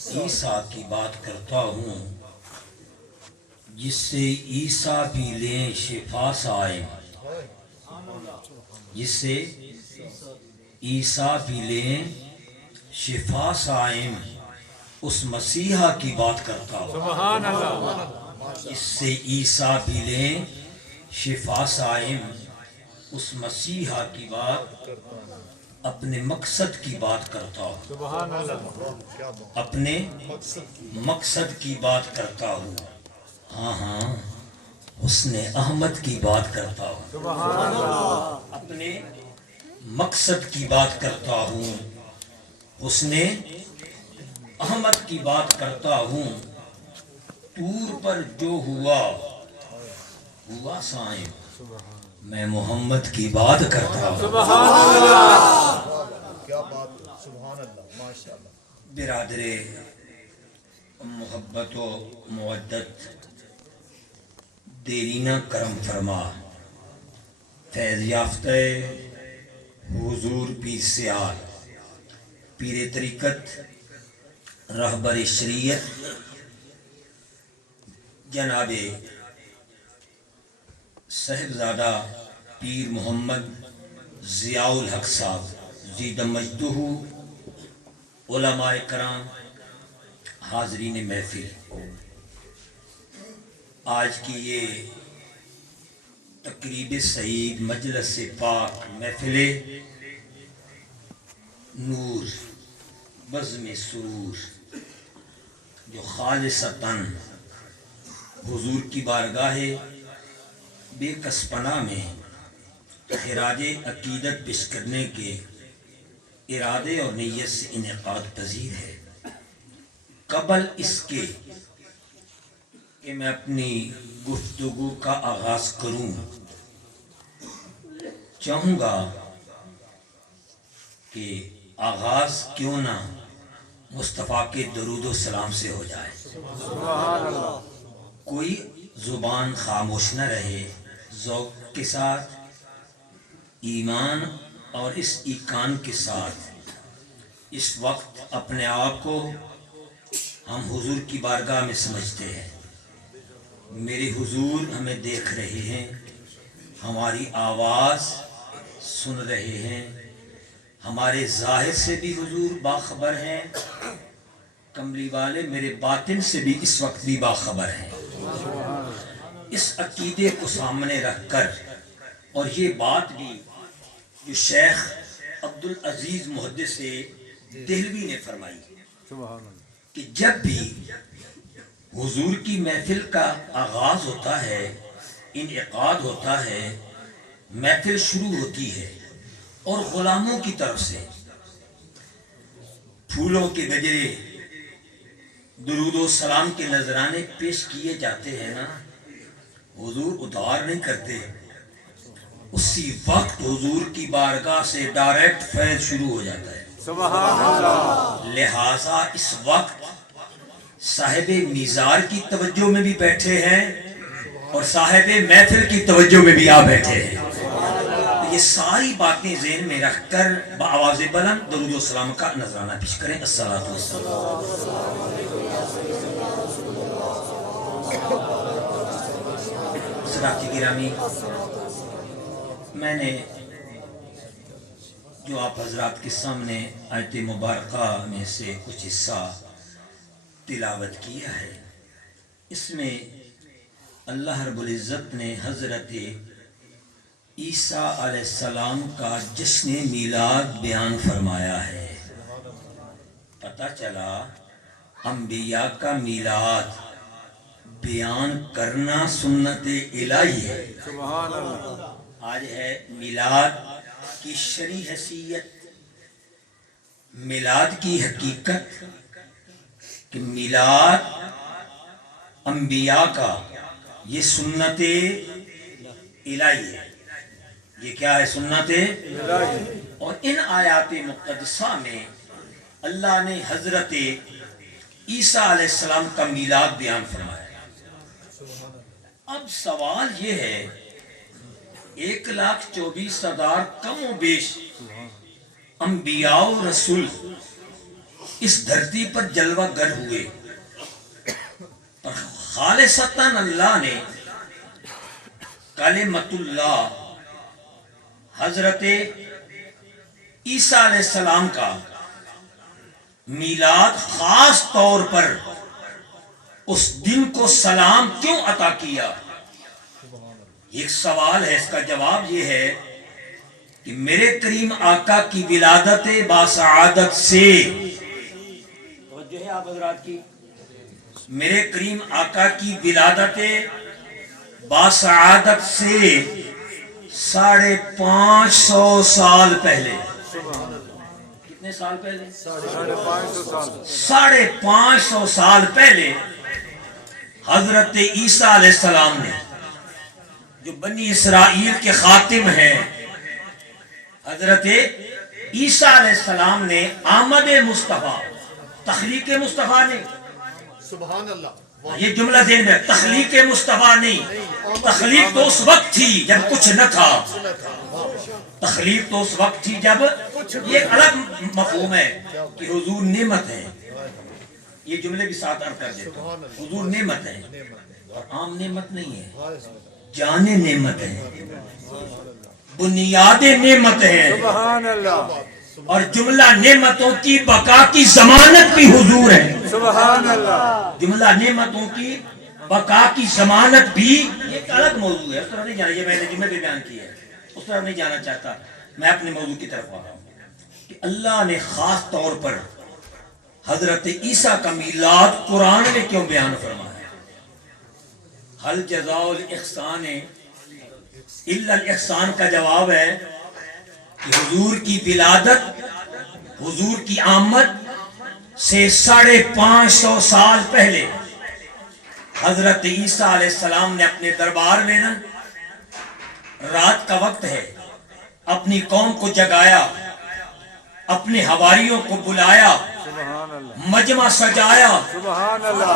عیسیٰ کی بات کرتا ہوں جس سے عیسیٰ بھی لیں شفا سائم، جس سے عیسیٰ بھی لیں شفا سائم، اس مسیحا کی بات کرتا ہوں سبحان اللہ، جس سے عیسیٰ بھی لیں شفا سائم، اس مسیحا کی بات، اپنے مقصد کی بات کرتا ہوں، سبحان اللہ، اپنے مقصد کی بات کرتا ہوں، ہاں ہاں حسن احمد کی بات کرتا ہوں، سبحان اللہ، اپنے مقصد کی بات کرتا ہوں، حسن احمد کی بات کرتا ہوں، طور پر جو ہوا ہوا سائم، میں محمد کی بات کرتا ہوں۔ سبحان اللہ، کیا بات ہے، سبحان اللہ، ماشاءاللہ۔ برادر محبت و مودت، دیرینہ کرم فرما، فیض یافتہ حضور پیر سیال، پیر طریقت، رہبر شریعت، جناب صاحبزادہ پیر محمد ضیاء الحق صاحب زید مجدہ، علماء کرام، حاضرین محفل، آج کی یہ تقریب سعید مجلس پاک محفل نور بزم سرور، جو خالصتاً حضور کی بارگاہ بے کس پناہ میں خراج عقیدت پیش کرنے کے ارادے اور نیت سے انعقاد پذیر ہے۔ قبل اس کے کہ میں اپنی گفتگو کا آغاز کروں، چاہوں گا کہ آغاز کیوں نہ مصطفیٰ کے درود و سلام سے ہو جائے، سبحان اللہ، کوئی زبان خاموش نہ رہے، ذوق کے ساتھ، ایمان اور اس ایقان کے ساتھ اس وقت اپنے آپ کو ہم حضور کی بارگاہ میں سمجھتے ہیں، میرے حضور ہمیں دیکھ رہے ہیں، ہماری آواز سن رہے ہیں، ہمارے ظاہر سے بھی حضور باخبر ہیں، کملی والے میرے باطن سے بھی اس وقت بھی باخبر ہیں۔ اس عقیدے کو سامنے رکھ کر، اور یہ بات بھی جو شیخ عبدالعزیز محدث دہلوی نے فرمائی سبحان اللہ، کہ جب بھی حضور کی محفل کا آغاز ہوتا ہے، انعقاد ہوتا ہے، محفل شروع ہوتی ہے اور غلاموں کی طرف سے پھولوں کے گجرے، درود و سلام کے نذرانے پیش کیے جاتے ہیں نا، حضور ادھار نہیں کرتے، اسی وقت حضور کی بارگاہ سے ڈائریکٹ فیض شروع ہو جاتا ہے۔ سبحان اللہ، لہٰذا اس وقت صاحب میزار کی توجہ میں بھی بیٹھے ہیں اور صاحب محفل کی توجہ میں بھی آ بیٹھے ہیں، یہ ساری باتیں ذہن میں رکھ کر بآواز بلند درود و سلام کا نذرانہ پیش کریں۔ الصلاۃ والسلام۔ حضرات گرامی، میں نے جو آپ حضرات کے سامنے آیت مبارکہ میں سے کچھ حصہ تلاوت کیا ہے، اس میں اللہ رب العزت نے حضرت عیسیٰ علیہ السلام کا جشن میلاد بیان فرمایا ہے۔ پتہ چلا انبیاء کا میلاد بیان کرنا سنت الہی ہے۔ سبحان اللہ، آج ہے میلاد کی شرعی حیثیت، میلاد کی حقیقت، کہ میلاد انبیاء کا یہ سنت الہی ہے۔ یہ کیا ہے؟ سنت الہی، اور ان آیات مقدسہ میں اللہ نے حضرت عیسیٰ علیہ السلام کا میلاد بیان فرمایا۔ اب سوال یہ ہے، 1,24,000 کم و بیش انبیاء و رسول اس دھرتی پر جلوہ گر ہوئے، اور خالصتاً اللہ نے کلمت اللہ حضرت عیسیٰ علیہ السلام کا میلاد خاص طور پر اس دن کو سلام کیوں عطا کیا؟ ایک سوال ہے، اس کا جواب یہ ہے کہ میرے کریم آقا کی ولادت باسعادت سے، توجہ ہے آپ حضرات کی، میرے کریم آقا کی ولادت باسعادت سے 550 سال پہلے، کتنے سال پہلے؟ 550 سال پہلے حضرت عیسیٰ علیہ السلام نے، جو بنی اسرائیل کے خاتم ہیں، حضرت عیسیٰ علیہ السلام نے آمد مصطفیٰ، تخلیق مصطفیٰ نہیں، سبحان اللہ، یہ جملہ ذہن میں، تخلیق مصطفیٰ نہیں، تخلیق تو اس وقت تھی جب کچھ نہ تھا، تخلیق تو اس وقت تھی جب، یہ ایک الگ مفہوم ہے کہ حضور نعمت ہے، یہ جملے بھی ساتھ عرض کر دیتا ہوں، حضور نعمت ہے اور عام نعمت نہیں ہے، جان نعمت ہے، بنیاد نعمت ہے، سبحان اللہ، اور جملہ نعمتوں کی بقا کی ضمانت بھی حضور ہے، سبحان اللہ، جملہ نعمتوں کی بقا کی ضمانت بھی ایک الگ موضوع ہے، اس طرح نہیں جانا، یہ میں نے جملے بھی بیان کیا ہے، اس طرح نہیں جانا چاہتا، میں اپنے موضوع کی طرف آ رہا ہوں کہ اللہ نے خاص طور پر حضرت عیسیٰ کا میلاد قرآن میں کیوں بیان فرمایا؟ حل جزاء الاحسان الا الاحسان کا جواب ہے کہ حضور کی ولادت، حضور کی آمد سے 550 سال پہلے حضرت عیسیٰ علیہ السلام نے اپنے دربار میں نا، رات کا وقت ہے، اپنی قوم کو جگایا، اپنے حواریوں کو بلایا، سبحان اللہ، مجمع سجایا، سبحان اللہ،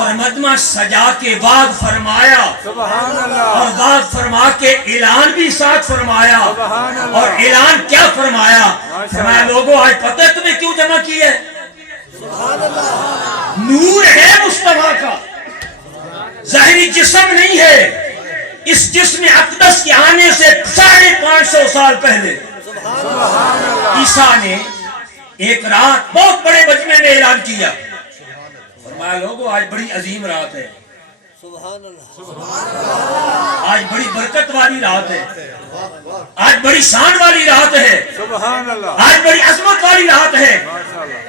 اور مجمع سجا کے بعد فرمایا، سبحان اللہ، اور بعد فرما کے اعلان بھی ساتھ فرمایا، سبحان اللہ، اور اعلان کیا فرمایا؟ فرمایا لوگوں آج پتہ ہے تمہیں کیوں جمع کی ہے؟ نور ہے مصطفیٰ کا، ظاہری جسم نہیں ہے، اس جسم اقدس کے آنے سے 550 سال پہلے عیسیٰ نے ایک رات بہت بڑے مجمع میں اعلان کیا، فرمایا لوگوں آج بڑی عظیم رات ہے، آج بڑی برکت والی رات ہے، آج بڑی شان والی رات ہے، سبحان اللہ، آج بڑی عظمت والی رات ہے۔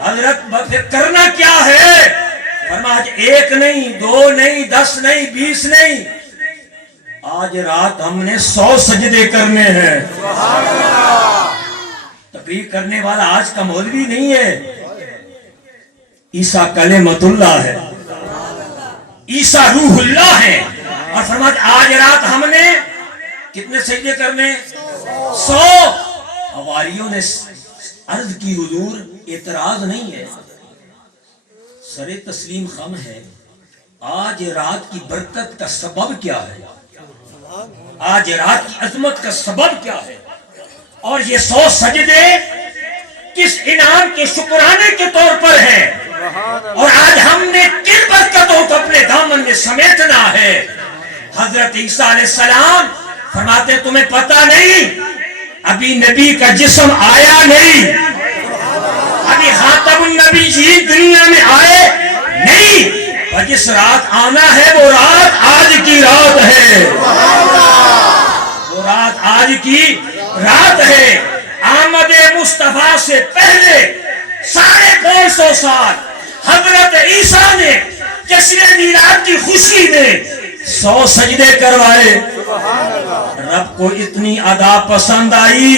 حضرت کرنا کیا ہے؟ فرمایا آج 1 نہیں 2 نہیں 10 نہیں 20 نہیں، آج رات ہم نے 100 سجدے کرنے ہیں۔ تقریر کرنے والا آج کا مولوی نہیں ہے، عیسیٰ کلمت اللہ ہے، عیسیٰ روح اللہ ہے، اور فرمایا آج رات ہم نے کتنے سجدے کرنے؟ 100۔ حواریوں نے عرض کی حضور اعتراض نہیں ہے، سر تسلیم خم ہے، آج رات کی برکت کا سبب کیا ہے؟ آج رات کی عظمت کا سبب کیا ہے؟ اور یہ 100 سجدے کس انعام کے شکرانے کے طور پر ہیں؟ اور آج ہم نے کن برکتوں کو اپنے دامن میں سمیٹنا ہے؟ حضرت عیسیٰ علیہ السلام فرماتے تمہیں پتہ نہیں، ابھی نبی کا جسم آیا نہیں، ابھی خاتم النبی جی دنیا میں آئے نہیں، اور جس رات آنا ہے وہ رات آج کی رات ہے، وہ رات آج کی رات ہے۔ آمد مصطفیٰ سے پہلے 550 سال حضرت عیسیٰ نے جشن میلاد کی خوشی میں 100 سجدے کروائے۔ رب کو اتنی ادا پسند آئی،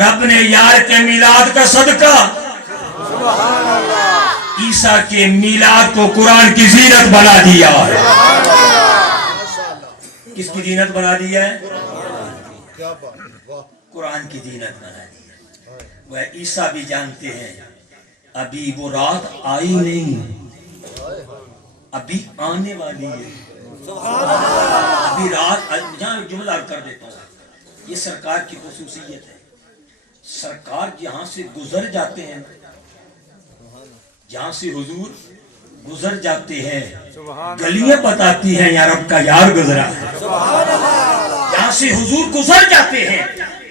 رب نے یار کے میلاد کا صدقہ عیسیٰ کے میلاد کو قرآن کی زینت بنا دیا ہے۔ کس کی زینت بنا دیا ہے؟ قرآن کی زینت بنا دی ہے۔ وہ عیسیٰ بھی جانتے ہیں ابھی وہ رات آئی نہیں، ابھی آنے والی ہے، ابھی رات، جہاں جملہ کر دیتا ہوں، یہ سرکار کی خصوصیت ہے، سرکار جہاں سے گزر جاتے ہیں جہاں سے حضور گزر جاتے ہیں گلیاں بتاتی ہیں یا رب کا یار گزرا ہے. جہاں سے حضور گزر جاتے ہیں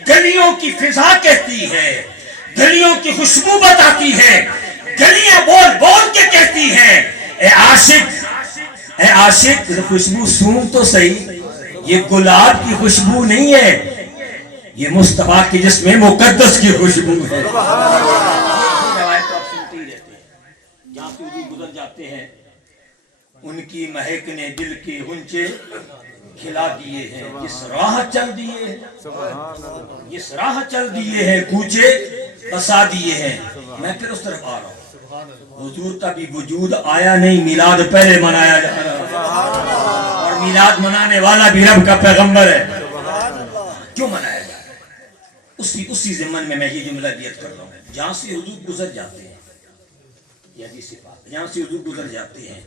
گلیوں کی فضا کہتی ہے, گلیوں کی خوشبو بتاتی ہے, گلیاں بول بول کے کہتی ہیں اے عاشق خوشبو سون تو صحیح, یہ گلاب کی خوشبو نہیں ہے, یہ مصطفیٰ کی جسم مقدس کی خوشبو ہے. روایت آپ سنتے ہی رہتے ہیں. جہاں سے حضور گزر جاتے ہیں ان کی مہک نے دل کے غنچے کھلا دیے ہیں. اس راہ چل دیے ہیں, اس راہ چل دیے ہیں, کوچے بسا دیے ہیں. میں پھر اس طرف آ رہا ہوں. حضور کا بھی وجود آیا نہیں, میلاد پہلے منایا جا رہا ہے, اور میلاد منانے والا بھی رب کا پیغمبر ہے. کیوں منایا جا رہا ہے؟ اسی ضمن میں یہ جملہ بیعت کر رہا ہوں. جہاں سے حضور گزر جاتے ہیں, یہ حدیث پاک, جہاں سے حضور گزر جاتے ہیں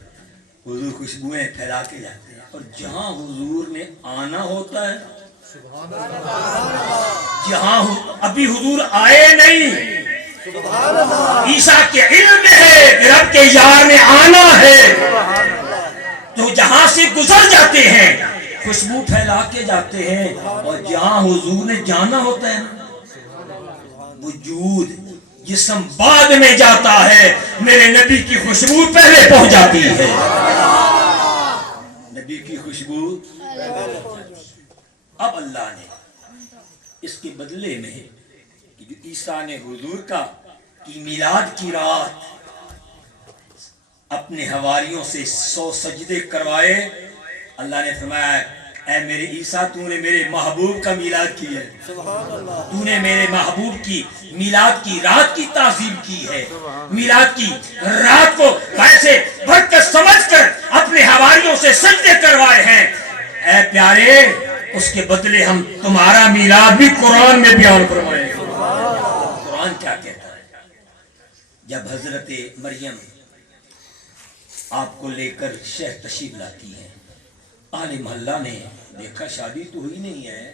حضور خوشبوئیں پھیلا کے جاتے ہیں, اور جہاں حضور نے آنا ہوتا ہے, جہاں ابھی حضور آئے نہیں, عیسیٰ کے علم میں ہے کہ رب کے یار نے آنا ہے, تو جہاں سے گزر جاتے ہیں خوشبو پھیلا کے جاتے ہیں, اور جہاں حضور نے جانا ہوتا ہے وجود جسم بعد میں جاتا ہے, میرے نبی کی خوشبو پہلے پہنچ جاتی ہے. نبی کی خوشبو. اب اللہ نے اس کے بدلے میں کہ جو عیسیٰ نے حضور کی میلاد کی رات اپنے حواریوں سے 100 سجدے کروائے, اللہ نے فرمایا اے میرے عیسیٰ تو نے میرے محبوب کا میلاد کی ہے, تو نے میرے محبوب کی میلاد کی رات کی تعظیم کی ہے, میلاد کی رات کو ویسے برکت سمجھ کر اپنے حواریوں سے سجدے کروائے ہیں. اے پیارے, اس کے بدلے ہم تمہارا میلاد بھی قرآن میں بیان کروائیں. قرآن کیا کہتا ہے؟ جب حضرت مریم آپ کو لے کر شہر تشریف لاتی ہیں, اہل محلہ نے دیکھا شادی تو ہوئی نہیں ہے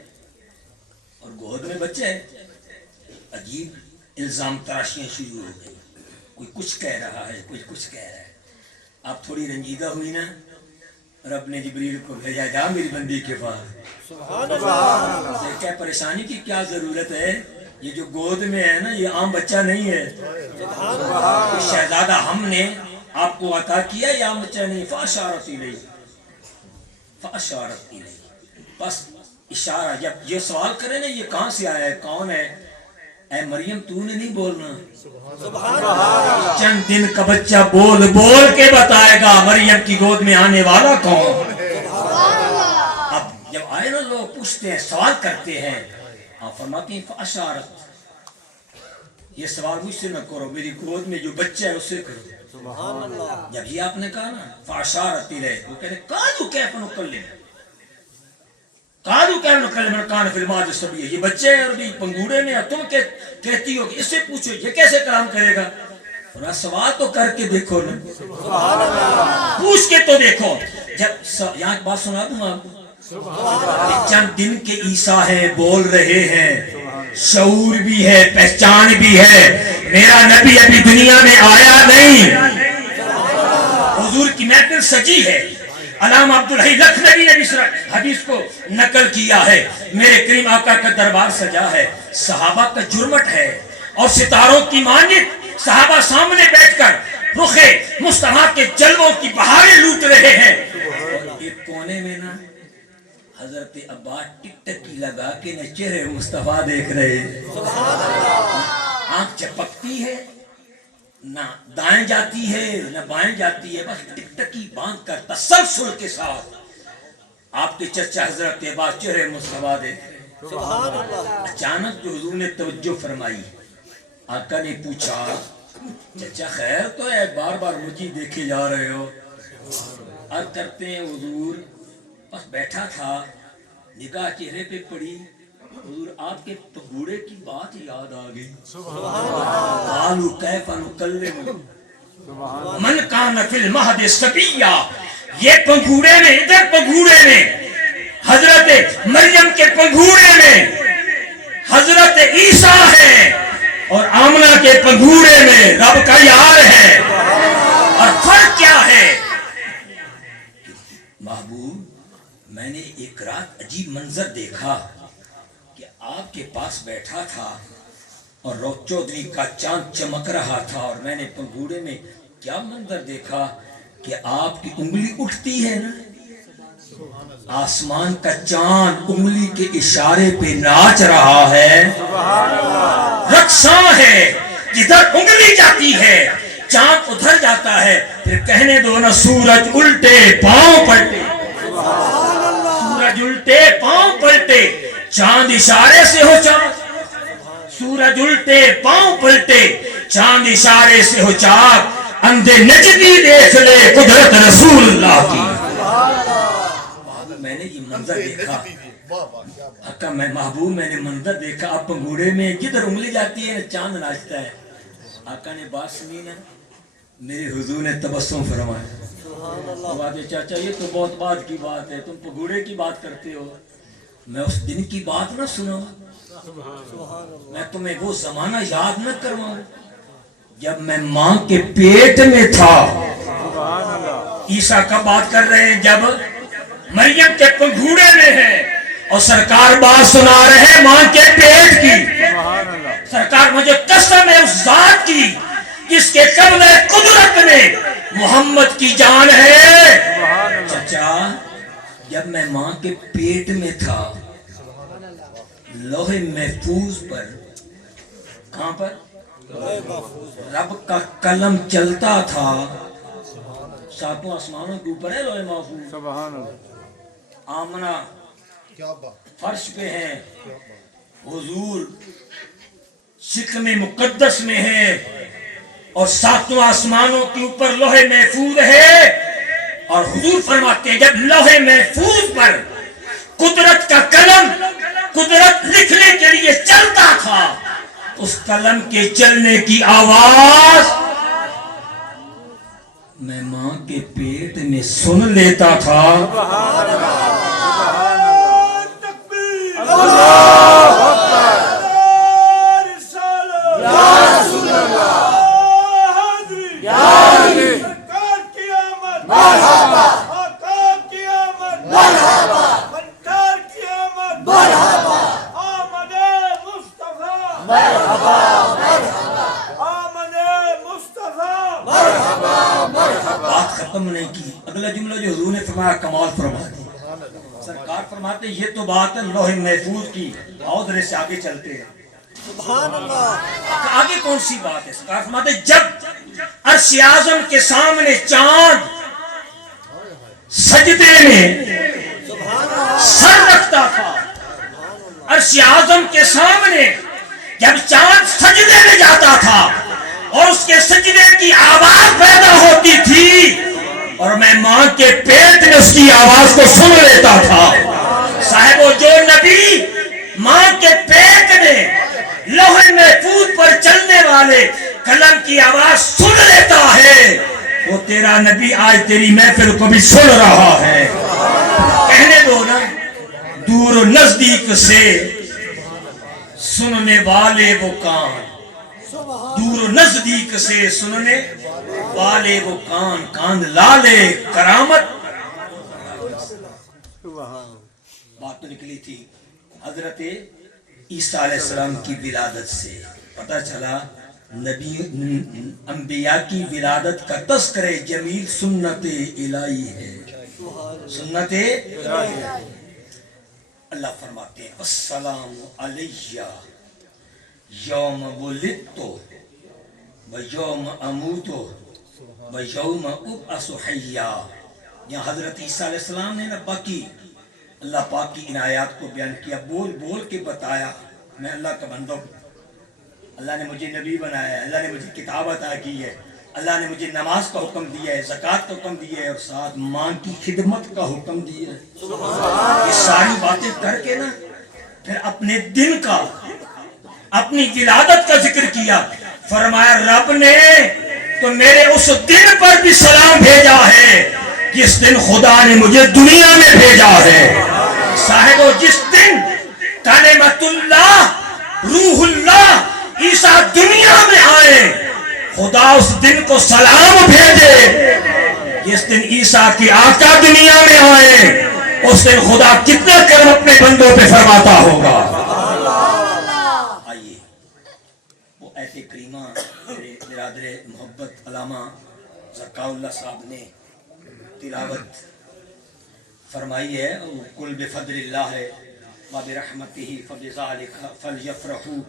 اور گود میں بچہ ہے. عجیب الزام تراشیاں شروع ہو گئی, کوئی کچھ کہہ رہا ہے, کوئی کچھ کہہ رہا ہے. آپ تھوڑی رنجیدہ ہوئی نا, رب نے جبریل کو بھیجا, جا میری بندی کے پاس, کیا پریشانی کی کیا ضرورت ہے, یہ جو گود میں ہے نا یہ عام بچہ نہیں ہے, شہزادہ ہم نے آپ کو عطا کیا, یہ عام بچہ نہیں. فاشارت الیہ, فاشارت الیہ, بس اشارہ. جب یہ سوال کرے نا یہ کہاں سے آیا ہے, کون ہے, اے مریم تو نے نہیں بولنا, چند دن کا بچہ بول بول کے بتائے گا مریم کی گود میں آنے والا کون. اب جب آئے نا لوگ پوچھتے ہیں, سوال کرتے ہیں, آپ فرماتی ہیں فاشارت, یہ سوال مجھ سے نہ کرو, میری گود میں جو بچہ ہے اس سے کرو. جب یہ آپ نے کہا نا فاشارت الیہ, وہ کہتے ہیں قالوا کیف نکلم, قالوا کیف نکلم من کان فی المہد صبیا, یہ بچے ہیں اور بھی پنگوڑے میں, تم کہتی ہو کہ اس سے پوچھو یہ کیسے کلام کرے گا. تھوڑا سوال تو کر کے دیکھو نا, پوچھ کے تو دیکھو. جب یہاں ایک بات سنا دوں آپ کو, چند دن کے عیسیٰ ہیں, بول رہے ہیں, شعور بھی ہے, پہچان بھی ہے, میرا نبی ابھی دنیا میں آیا نہیں. حضور کی محفل سجی ہے, علامہ عبدالحی لکھنوی نے بھی حدیث کو نقل کیا ہے, میرے کریم آقا کا دربار سجا ہے, صحابہ کا جرمٹ ہے, اور ستاروں کی مانند صحابہ سامنے بیٹھ کر رخ مصطفیٰ کے جلووں کی بہاریں لوٹ رہے ہیں. ایک کونے میں نا حضرت عباس ٹک ٹکی لگا کے نہ چہرے مصطفیٰ دیکھ رہے ہیں. آنکھ چپکتی ہے, نہ دائیں جاتی ہے نہ بائیں جاتی ہے, بس ٹک ٹکی باندھ کر تسلسل کے ساتھ آپ کے چچا حضرت عباس چہرے مصطفیٰ دیکھ رہے ہیں. اچانک جو حضور نے توجہ فرمائی, آقا نے پوچھا چچا خیر تو ہے, بار بار مجھے دیکھے جا رہے ہو. عرض کرتے ہیں حضور بس بیٹھا تھا, نگاہ چہرے پہ پڑی, حضور آپ کے پگوڑے کی بات یاد آ گئی. قالوا کیف نکلم من کان فی المہد صبیا, یہ پگوڑے میں, ادھر پگوڑے میں حضرت مریم کے پگوڑے میں حضرت عیسیٰ ہے, اور آمنہ کے پگوڑے میں رب کا یار ہے. ایک رات عجیب منظر دیکھا کہ آپ کے پاس بیٹھا تھا اور روز چودھری کا چاند چمک رہا تھا، اور میں نے پنگوڑے میں کیا منظر دیکھا کہ آپ کی انگلی اٹھتی ہے نا، آسمان کا چاند انگلی کے اشارے پہ ناچ رہا ہے، رقصاں ہے، جدھر انگلی جاتی ہے چاند ادھر جاتا ہے۔ پھر کہنے دو نا سورج الٹے پاؤں پلٹے، سورج الٹے پاؤں پلٹے چاند اشارے سے ہو چاک، سورج الٹے پاؤں پلٹے چاند اشارے سے ہو چاک، اندھے نجدی دیکھ لے قدرت رسول اللہ کی۔ میں نے یہ منظر دیکھا، آقا میں محبوب میں نے منظر دیکھا، آپ پنگوڑے میں جدھر انگلی جاتی ہے چاند ناچتا ہے۔ آقا نے بات سنی نا، میرے حضور نے تبسم فرمایا، بات ہے چاچا یہ تو بہت بعد کی بات ہے، تم پگوڑے کی بات کرتے ہو، میں اس دن کی بات نہ سناؤں، میں تمہیں وہ زمانہ یاد نہ کرواؤں جب میں ماں کے پیٹ میں تھا۔ عیسیٰ کا بات کر رہے ہیں جب مریم کے پنگھوڑے میں ہے، اور سرکار بات سنا رہے ہیں ماں کے پیٹ کی۔ سرکار مجھے قسم ہے اس ذات کی جس کے قبضہ قدرت میں محمد کی جان ہے۔ چچا جب میں ماں کے پیٹ میں تھا، لوح محفوظ پر، کہاں پر؟ رب کا قلم چلتا تھا، ساتوں آسمانوں کے اوپر ہے لوح محفوظ، سبحان اللہ، آمنہ فرش پہ ہے، حضور شکم مقدس میں ہے، اور ساتوں آسمانوں کے اوپر لوح محفوظ ہے، اور حضور فرماتے ہیں جب لوح محفوظ پر قدرت کا قلم، قدرت لکھنے کے لیے چلتا تھا، اس قلم کے چلنے کی آواز میں ماں کے پیٹ میں سن لیتا تھا۔ بات ختم نہیں کی، اگلا جملہ جو حضور نے فرمایا کمال فرما دی۔ سرکار فرماتے یہ تو بات ہے لوح محفوظ کی، آؤ ذرا سے آگے چلتے ہیں۔ سبحان اللہ، آگے کون سی بات ہے؟ سرکار فرماتے جب عرش اعظم کے سامنے چاند سجدے میں سر رکھتا تھا، عرش اعظم کے سامنے جب چاند سجدے میں جاتا تھا اور اس کے سجدے کی آواز پیدا ہوتی تھی، اور میں ماں کے پیٹ میں اس کی آواز کو سن لیتا تھا۔ صاحب جو نبی ماں کے پیٹ میں لوح محفوظ پر چلنے والے قلم کی آواز سن لیتا ہے، وہ تیرا نبی آج تیری محفل کو بھی سن رہا ہے۔ کہنے دو نا دور و نزدیک سے سننے والے وہ کان، دور و نزدیک سے سننے والے وہ کان، کان لالے کرامت۔ بات تو نکلی تھی حضرت عیسیٰ علیہ السلام کی ولادت سے، پتہ چلا نبی انبیاء کی ولادت کا تذکرہ جمیل سنت الہی ہے، سنت الہی۔ اللہ فرماتے ہیں السلام علیہ یوم ولدت و یوم اموت و یوم ابعث حیا۔ یہاں حضرت عیسیٰ علیہ السلام نے باقی اللہ پاک کی عنایات کو بیان کیا، بول بول کے بتایا میں اللہ کا بندہ ہوں، اللہ نے مجھے نبی بنایا ہے، اللہ نے مجھے کتاب عطا کی ہے، اللہ نے مجھے نماز کا حکم دیا ہے، زکوٰۃ کا حکم دیا ہے، اور ساتھ ماں کی خدمت کا حکم دیا ہے۔ یہ ساری باتیں کر کے نا پھر اپنے دن کا، اپنی ولادت کا ذکر کیا، فرمایا رب نے تو میرے اس دن پر بھی سلام بھیجا ہے جس دن خدا نے مجھے دنیا میں بھیجا ہے۔ صاحبو جس دن کلمۃ اللہ روح اللہ عیسیٰ دنیا میں آئے، خدا اس دن کو سلام بھیجے جس دن عیسیٰ کی آقا دنیا میں آئے، اس دن خدا کتنا کرم اپنے بندوں پہ فرماتا ہوگا. آئیے وہ ایت کریمہ میرے برادر محبت علامہ ذکاء اللہ صاحب نے تلاوت فرمائی ہے. قل بفضل اللہ وبرحمتہ فبذلک فلیفرحوا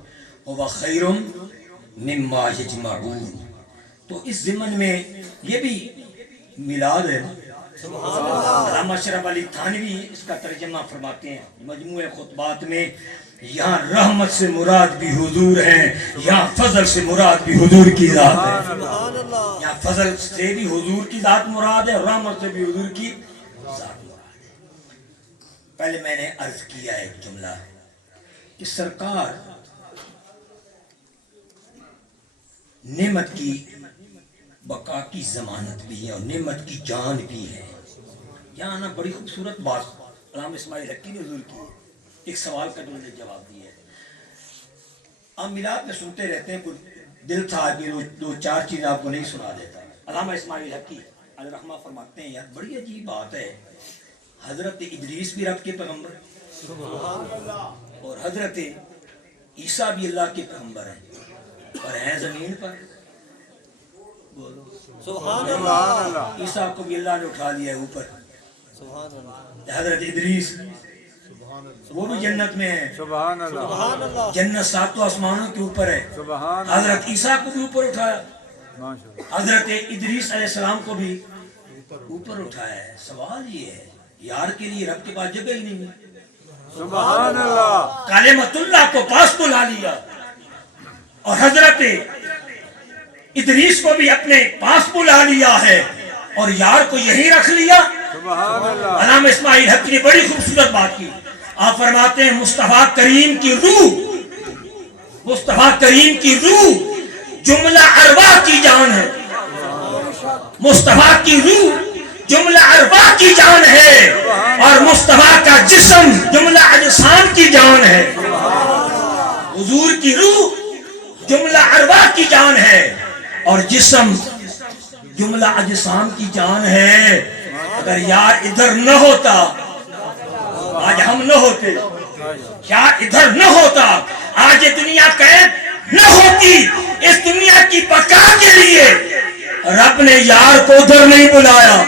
هو خیر مما یجمعون. تو اس ضمن میں یہ بھی میلاد ہے. علامہ اشرف علی تھانوی اس کا ترجمہ فرماتے ہیں مجموعہ خطبات میں، یہاں رحمت سے مراد بھی حضور ہیں، یہاں فضل سے مراد بھی حضور کی ذات ہے. یہاں فضل سے بھی حضور کی ذات مراد ہے اور رحمت سے بھی حضور کی ذات مراد ہے. پہلے میں نے عرض کیا ایک جملہ کہ سرکار نعمت کی بقا کی ضمانت بھی ہے اور نعمت کی جان بھی ہے. یہاں نا بڑی خوبصورت بات علامہ اسماعیل حقی نے حضور کی ایک سوال کا جو نے جواب دیا ہے. آپ میلاد میں سنتے رہتے ہیں، کچھ دل تھا کہ دو چار چیز آپ کو نہیں سنا دیتا. علامہ اسماعیل حقی علیہ رحمہ فرماتے ہیں یار بڑی عجیب بات ہے، حضرت ادریس بھی رب کے پیغمبر اور حضرت عیسیٰ بھی اللہ کے پیغمبر ہیں اور ہیں زمین پر. بولو سبحان اللہ. عیسیٰ کو بھی اللہ نے اٹھا لیا ہے اوپر. حضرت ادریس وہ بھی جنت میں ہے. سبحان اللہ. جنت ساتوں آسمانوں کے اوپر ہے. سبحان حضرت عیسیٰ کو بھی اوپر اٹھایا، ماشاءاللہ. حضرت ادریس علیہ السلام کو بھی اوپر اٹھایا ہے. سوال یہ ہے یار کے لیے رب کے پاس جگہ ہی نہیں ہے. سبحان اللہ. کلمۃ اللہ کو پاس کو لا لیا اور حضرت ادریس کو بھی اپنے پاس بلا لیا ہے اور یار کو یہی رکھ لیا. سبحان اللہ. علامہ اسماعیل حق نے بڑی خوبصورت بات کی. آپ فرماتے ہیں مصطفیٰ کریم کی روح، مصطفیٰ کریم کی روح جملہ ارواح کی جان ہے. مصطفیٰ کی روح جملہ ارواح کی جان ہے اور مصطفیٰ کا جسم جملہ اجسام کی جان ہے. حضور کی روح جملہ ارواح کی جان ہے اور جسم جملہ اجسام کی جان ہے. اگر یار ادھر نہ ہوتا آج ہم نہ ہوتے، یار ادھر نہ ہوتا آج یہ دنیا قید نہ ہوتی. اس دنیا کی بقا کے لیے رب نے یار کو ادھر نہیں بلایا،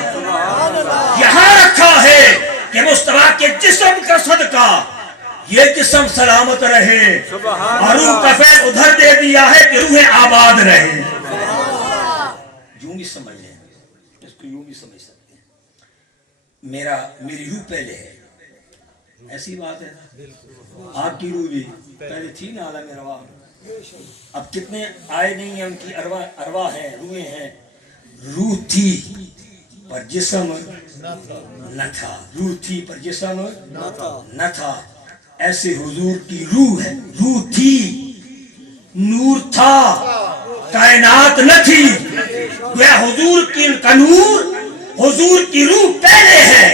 یہاں رکھا ہے کہ مصطفیٰ کے جسم کا صدقہ یہ جسم سلامت رہے اور روح کا فیض ادھر دے دیا ہے کہ روح آباد رہے. یوں بھی سمجھ لیں، اس کو یوں بھی سمجھ سکتے ہیں. میری روح پہلے ہے، ایسی بات ہے. آپ کی روح بھی پہلے تھی نا عالم ارواح. اب کتنے آئے نہیں ہیں ان کی ارواح ہیں، روحیں ہیں. روح تھی پر جسم نہ تھا، روح تھی پر جسم نہ تھا. ایسے حضور کی روح ہے، روح تھی، نور تھا، کائنات نہ تھی. حضور کی نور، حضور کی روح پہلے ہے،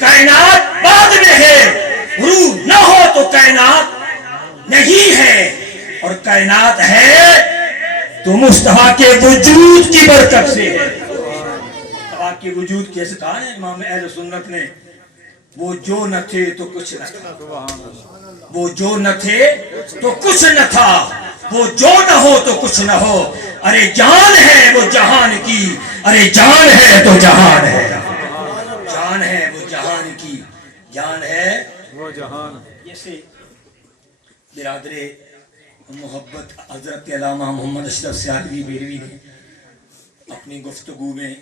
کائنات بعد میں ہے. روح نہ ہو تو کائنات نہیں ہے اور کائنات ہے تو مصطفیٰ کے وجود کی برکت سے ہے. مصطفیٰ کے وجود کیسے کہا ہے امام اہل سنت نے؟ وہ جو نہ تھے تو کچھ نہ تھا، وہ جو نہ تھے تو کچھ نہ تھا، وہ جو نہ ہو تو کچھ نہ ہو. ارے جان ہے وہ جہان کی، ارے جان ہے تو جہان ہے، جان ہے وہ جہان کی، جان ہے وہ جہان. جیسے برادر محبت حضرت علامہ محمد اشرف سیالوی بیروی نے اپنی گفتگو میں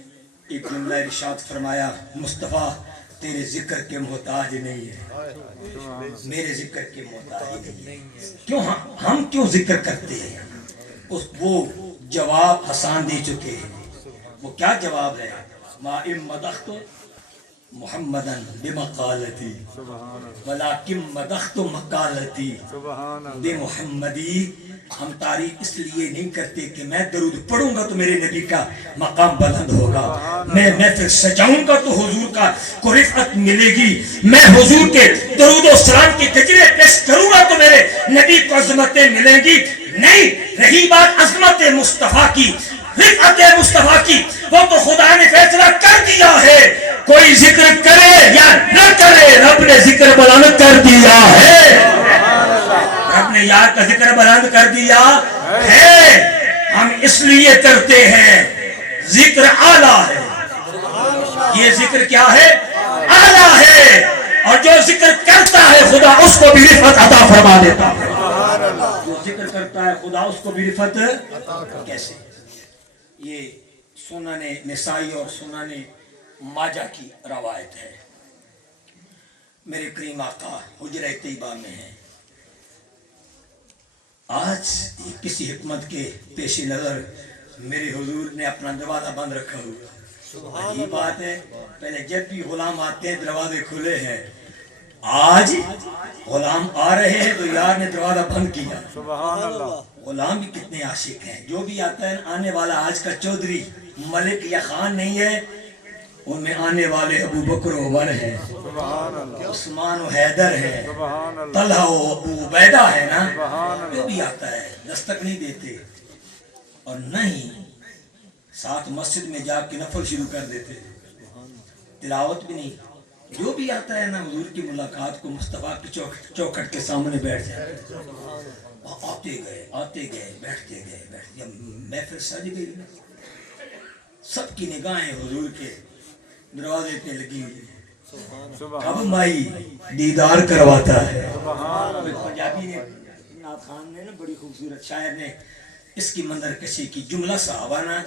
ایک جملہ ارشاد فرمایا، مصطفیٰ تیرے ذکر کے محتاج نہیں ہے، میرے ذکر کے محتاج نہیں ہے. کیوں ہم کیوں ذکر کرتے ہیں؟ وہ جواب حسان دے چکے ہیں. وہ کیا جواب ہے؟ ما ام مدحت محمدن بمقالتی ولکن مدحت مقالتی بمحمدی. ہم تعریف اس لیے نہیں کرتے کہ میں درود پڑھوں گا تو میرے نبی کا مقام بلند ہوگا، میں محفل سجاؤں گا تو حضور کا کو رفعت ملے گی، میں حضور کے درود و سلام کی گجرے پیش کروں گا تو میرے نبی کو عظمتیں ملیں گی. نہیں، رہی بات عظمت مصطفیٰ کی، رفعت مصطفیٰ کی، وہ تو خدا نے فیصلہ کر دیا ہے. کوئی ذکر کرے یا نہ کرے نے ذکر بلند کر دیا ہے، رب نے یار کا ذکر بلند کر دیا ہے، ہم اس لیے کرتے ہیں ذکر اعلیٰ ہے، یہ ذکر کیا ہے؟ اعلیٰ ہے، اور جو ذکر کرتا ہے خدا اس کو بھی رفعت عطا فرما دیتا ہے، جو ذکر کرتا ہے خدا اس کو بھی رفعت کیسے؟ یہ سنن نسائی اور سنن ماجہ کی روایت ہے، میرے کریم آقا حجرہ طیبہ میں ہے۔ آج کسی حکمت کے پیش نظر میرے حضور نے اپنا دروازہ بند رکھا ہوا، عجیب بات ہے، پہلے جب بھی غلام آتے ہیں دروازے کھلے ہیں، آج غلام آ رہے ہیں تو یار نے دروازہ بند کیا۔ سبحان اللہ، غلام بھی کتنے عاشق ہیں، جو بھی آتا ہے آنے والا آج کا چودھری ملک یا خان نہیں ہے، ان میں آنے والے ابو بکر و عمر ہیں، سبحان اللہ، عثمان و حیدر ہیں، سبحان اللہ، طلحہ و ابو عبیدہ ہے نا، سبحان اللہ، جو بھی آتا ہے دستک نہیں دیتے، اور نہیں ساتھ مسجد میں جا کے نفل شروع کر دیتے، تلاوت بھی نہیں، جو بھی آتا ہے نا حضور کی ملاقات کو مصطفیٰ کی چوکھٹ کے سامنے بیٹھ جائے، آتے گئے بیٹھتے گئے، محفل سج گئی، سب کی نگاہیں حضور کے دروازے پہ لگی ہوئی، کب مائی دیدار کرواتا ہے۔ پنجابی نے نعت خان نے نا بڑی خوبصورت شاعر نے اس کی منظر کشی کی، جملہ صحابہ نا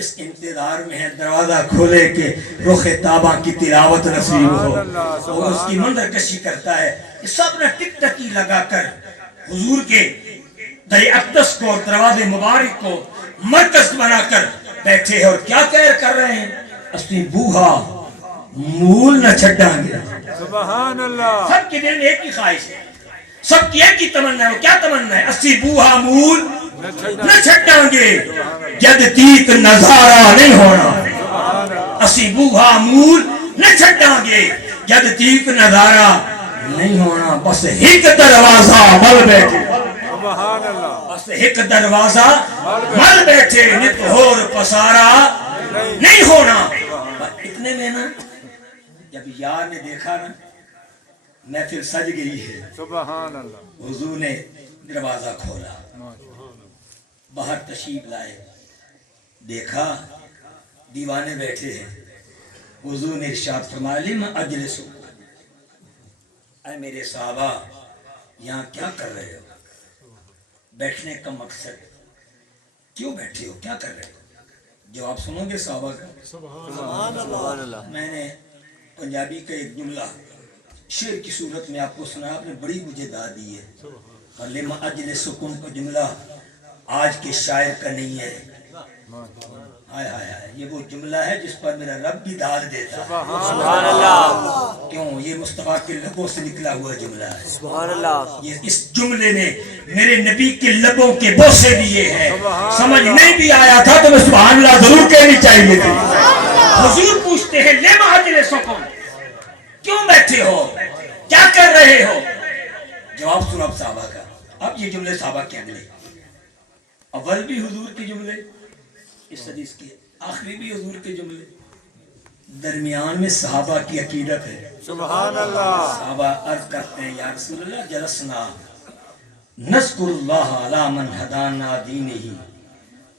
اس انتظار میں ہے دروازہ کھولے کے رخ تابہ کی تلاوت نصیب ہو، اور اس کی منظر کشی کرتا ہے، سب نے ٹک ٹکی لگا کر حضور کے در اقدس کو اور دروازے مبارک کو مرکز بنا کر بیٹھے ہیں، اور کیا کر رہے ہیں؟ اسی بوہا مول نہ چھڈاں گے۔ سبحان اللہ، سب کے دل میں ایک ہی خواہش ہے، سب کی ایک ہی تمنا ہے، وہ کیا تمنا ہے؟ اسی بوہا مول نہ چھڈاں گے، جد تیک نظارہ نہیں ہونا، اسی بوہا مول نہ چھڈاں گے، جد تیک نظارہ نہیں ہونا، بس ایک دروازہ مل بیٹھے، سبحان اللہ، بس ایک دروازہ مل بیٹھے، نت ہور پسارا نہیں ہونا۔ اتنے میں نا جب یار نے دیکھا نا محفل سج گئی ہے، سبحان اللہ، حضور نے دروازہ کھولا، باہر تشریف لائے، دیکھا دیوانے بیٹھے ہیں، حضور نے ارشاد فرمایا لم اجلسو، اے میرے صحابہ یہاں کیا کر رہے ہو؟ بیٹھنے کا مقصد کیوں بیٹھے ہو، کیا کر رہے ہو؟ جواب سنو گے صحابہ کا؟ سبحان اللہ، میں نے پنجابی کا ایک جملہ شعر کی صورت میں آپ کو سنا، آپ نے بڑی مجھے داد دی ہے، اور لم اجلسکم کا جملہ آج کے شاعر کا نہیں ہے، ہائے ہائے ہائے، یہ وہ جملہ ہے جس پر میرا رب بھی داد دیتا ہے، سبحان اللہ، کیوں؟ یہ مصطفیٰ کے لبوں سے نکلا ہوا جملہ ہے، سبحان اللہ، یہ اس جملے نے میرے نبی کے لبوں کے بوسے دیے ہیں، سمجھ نہیں بھی آیا تھا تو میں سبحان اللہ ضرور کہنی چاہیے تھی۔ حضور پوچھتے ہیں لم اجلسکم، کیوں بیٹھے ہو، کیا کر رہے ہو؟ جواب سنو اب صحابہ کا، اب یہ جملے صحابہ کے اگلے، اول بھی حضور کے جملے، اس حدیث کے آخری بھی حضور کے جملے، درمیان میں صحابہ کی عقیدت ہے۔ سبحان اللہ، صحابہ عرض کرتے ہیں یا رسول اللہ جلسنا نذکر اللہ علی من ہدانا دینہ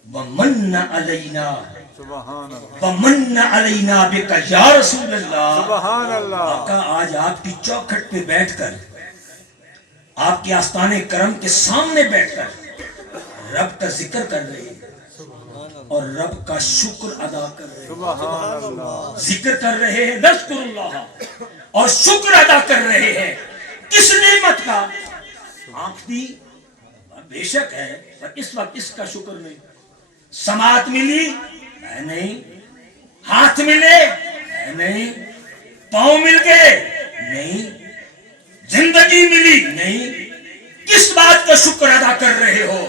ومن علینا سبحان اللہ، ومن علینا بک یا رسول اللہ۔ سبحان اللہ، آقا آج آپ کی چوکھٹ پہ بیٹھ کر، آپ کے آستانے کرم کے سامنے بیٹھ کر رب کا ذکر کر رہے ہیں اور رب کا شکر ادا کر رہے ہیں، سبحان اللہ، ذکر کر رہے ہیں نذکر اللہ اور شکر ادا کر رہے ہیں، کس نعمت کا؟ آنکھ دی بے شک ہے، پر اس وقت اس کا شکر نہیں، سماعت ملی ہے نہیں، ہاتھ ملے ہے نہیں، پاؤں مل گئے نہیں، زندگی ملی نہیں، کس بات کا شکر ادا کر رہے ہو؟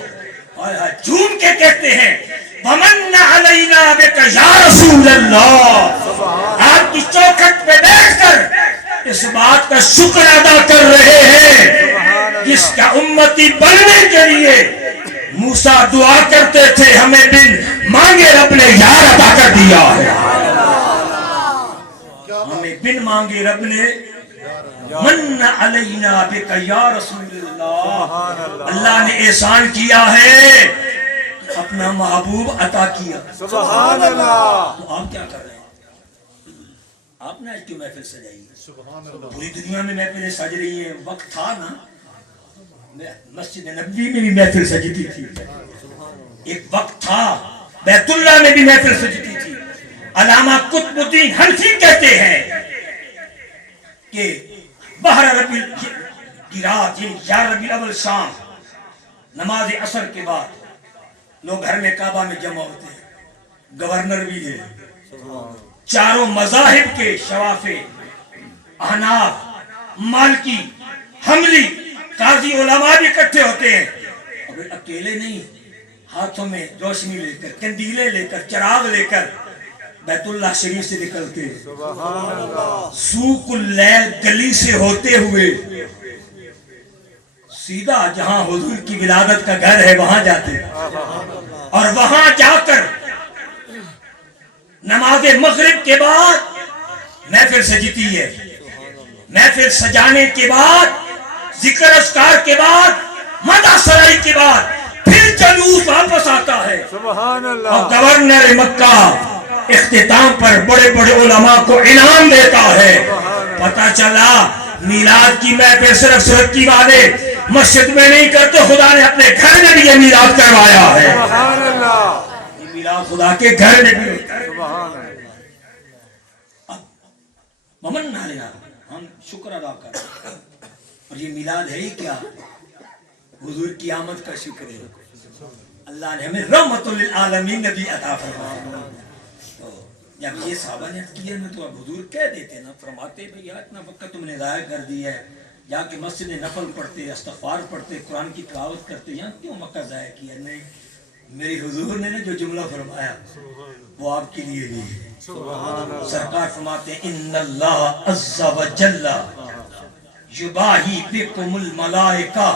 جھوم کے کہتے ہیں ومن علینا بک یا رسول اللہ، آپ کی چوکھٹ پہ بیٹھ کر اس بات کا شکر ادا کر رہے ہیں جس کا امتی بننے کے لیے موسیٰ دعا کرتے تھے ہمیں بن مانگے رب نے یار عطا کر دیا ہے، ہمیں بن مانگے رب نے من علینا بک یا رسول اللہ، اللہ نے احسان کیا ہے، اپنا محبوب عطا کیا۔ سبحان اللہ، تو آپ کیا کر رہے ہیں؟ آپ نے آج کیوں محفل سجائی ہے؟ سبحان اللہ، پوری دنیا میں محفلیں سج رہی ہیں، وقت تھا نا مسجد نبوی میں بھی محفل سجتی تھی، ایک وقت تھا بیت اللہ میں بھی محفل سجتی تھی۔ علامہ قطب الدین حنفی کہتے ہیں کہ بہر ربیع کی رات یعنی 11 ربیع الاول شام نماز عصر کے بعد لوگ گھر میں کعبہ میں جمع ہوتے ہیں، گورنر بھی ہے، چاروں مذاہب کے شوافے، احناف، مالکی، حنبلی، قاضی علماء بھی اکٹھے ہوتے ہیں، اب اکیلے نہیں، ہاتھوں میں روشنی لے کر، کندیلے لے کر، چراغ لے کر بیت اللہ شریف سے نکلتے ہیں، سبحان اللہ، سوق اللیل گلی سے ہوتے ہوئے سیدھا جہاں حضور کی ولادت کا گھر ہے وہاں جاتے ہیں، اور وہاں جا کر نماز مغرب کے بعد محفل سجتی ہے، محفل سجانے کے بعد ذکر اذکار کے بعد مدح سرائی کے بعد پھر جلوس واپس آتا ہے، سبحان اور اللہ، گورنر مکہ اختتام پر بڑے بڑے علماء کو انعام دیتا ہے۔ پتہ چلا میلاد کی محفل صرف سرکی والے مسجد میں نہیں کرتے، خدا نے اپنے گھر میں بھی یہ میلاد کروایا ہے، سبحان اللہ، یہ میلاد خدا کے گھر میں بھی ہوتا ہے۔ سبحان اللہ، ممن علینا، ہم شکر ادا کر رہے ہیں، اور یہ میلاد ہے ہی کیا؟ حضور کی آمد کا شکر ہے، اللہ نے ہمیں رحمت للعالمین نبی عطا فرمایا۔ تو جب یہ صحابہ نے کیا نا تو اب حضور کہہ دیتے نا، فرماتے بھئی اتنا وقت تم نے ضائع کر دیا ہے، جا کے مسجد نفل پڑھتے، استغفار پڑھتے، قرآن کی تلاوت کرتے، یہاں کیوں وقت ضائع کیا؟ نہیں، میری حضور نے جو جملہ فرمایا وہ آپ کے لیے بھی ہے۔ سرکار فرماتے ہیں ان اللہ عز و جل یباہی بکم الملائکہ،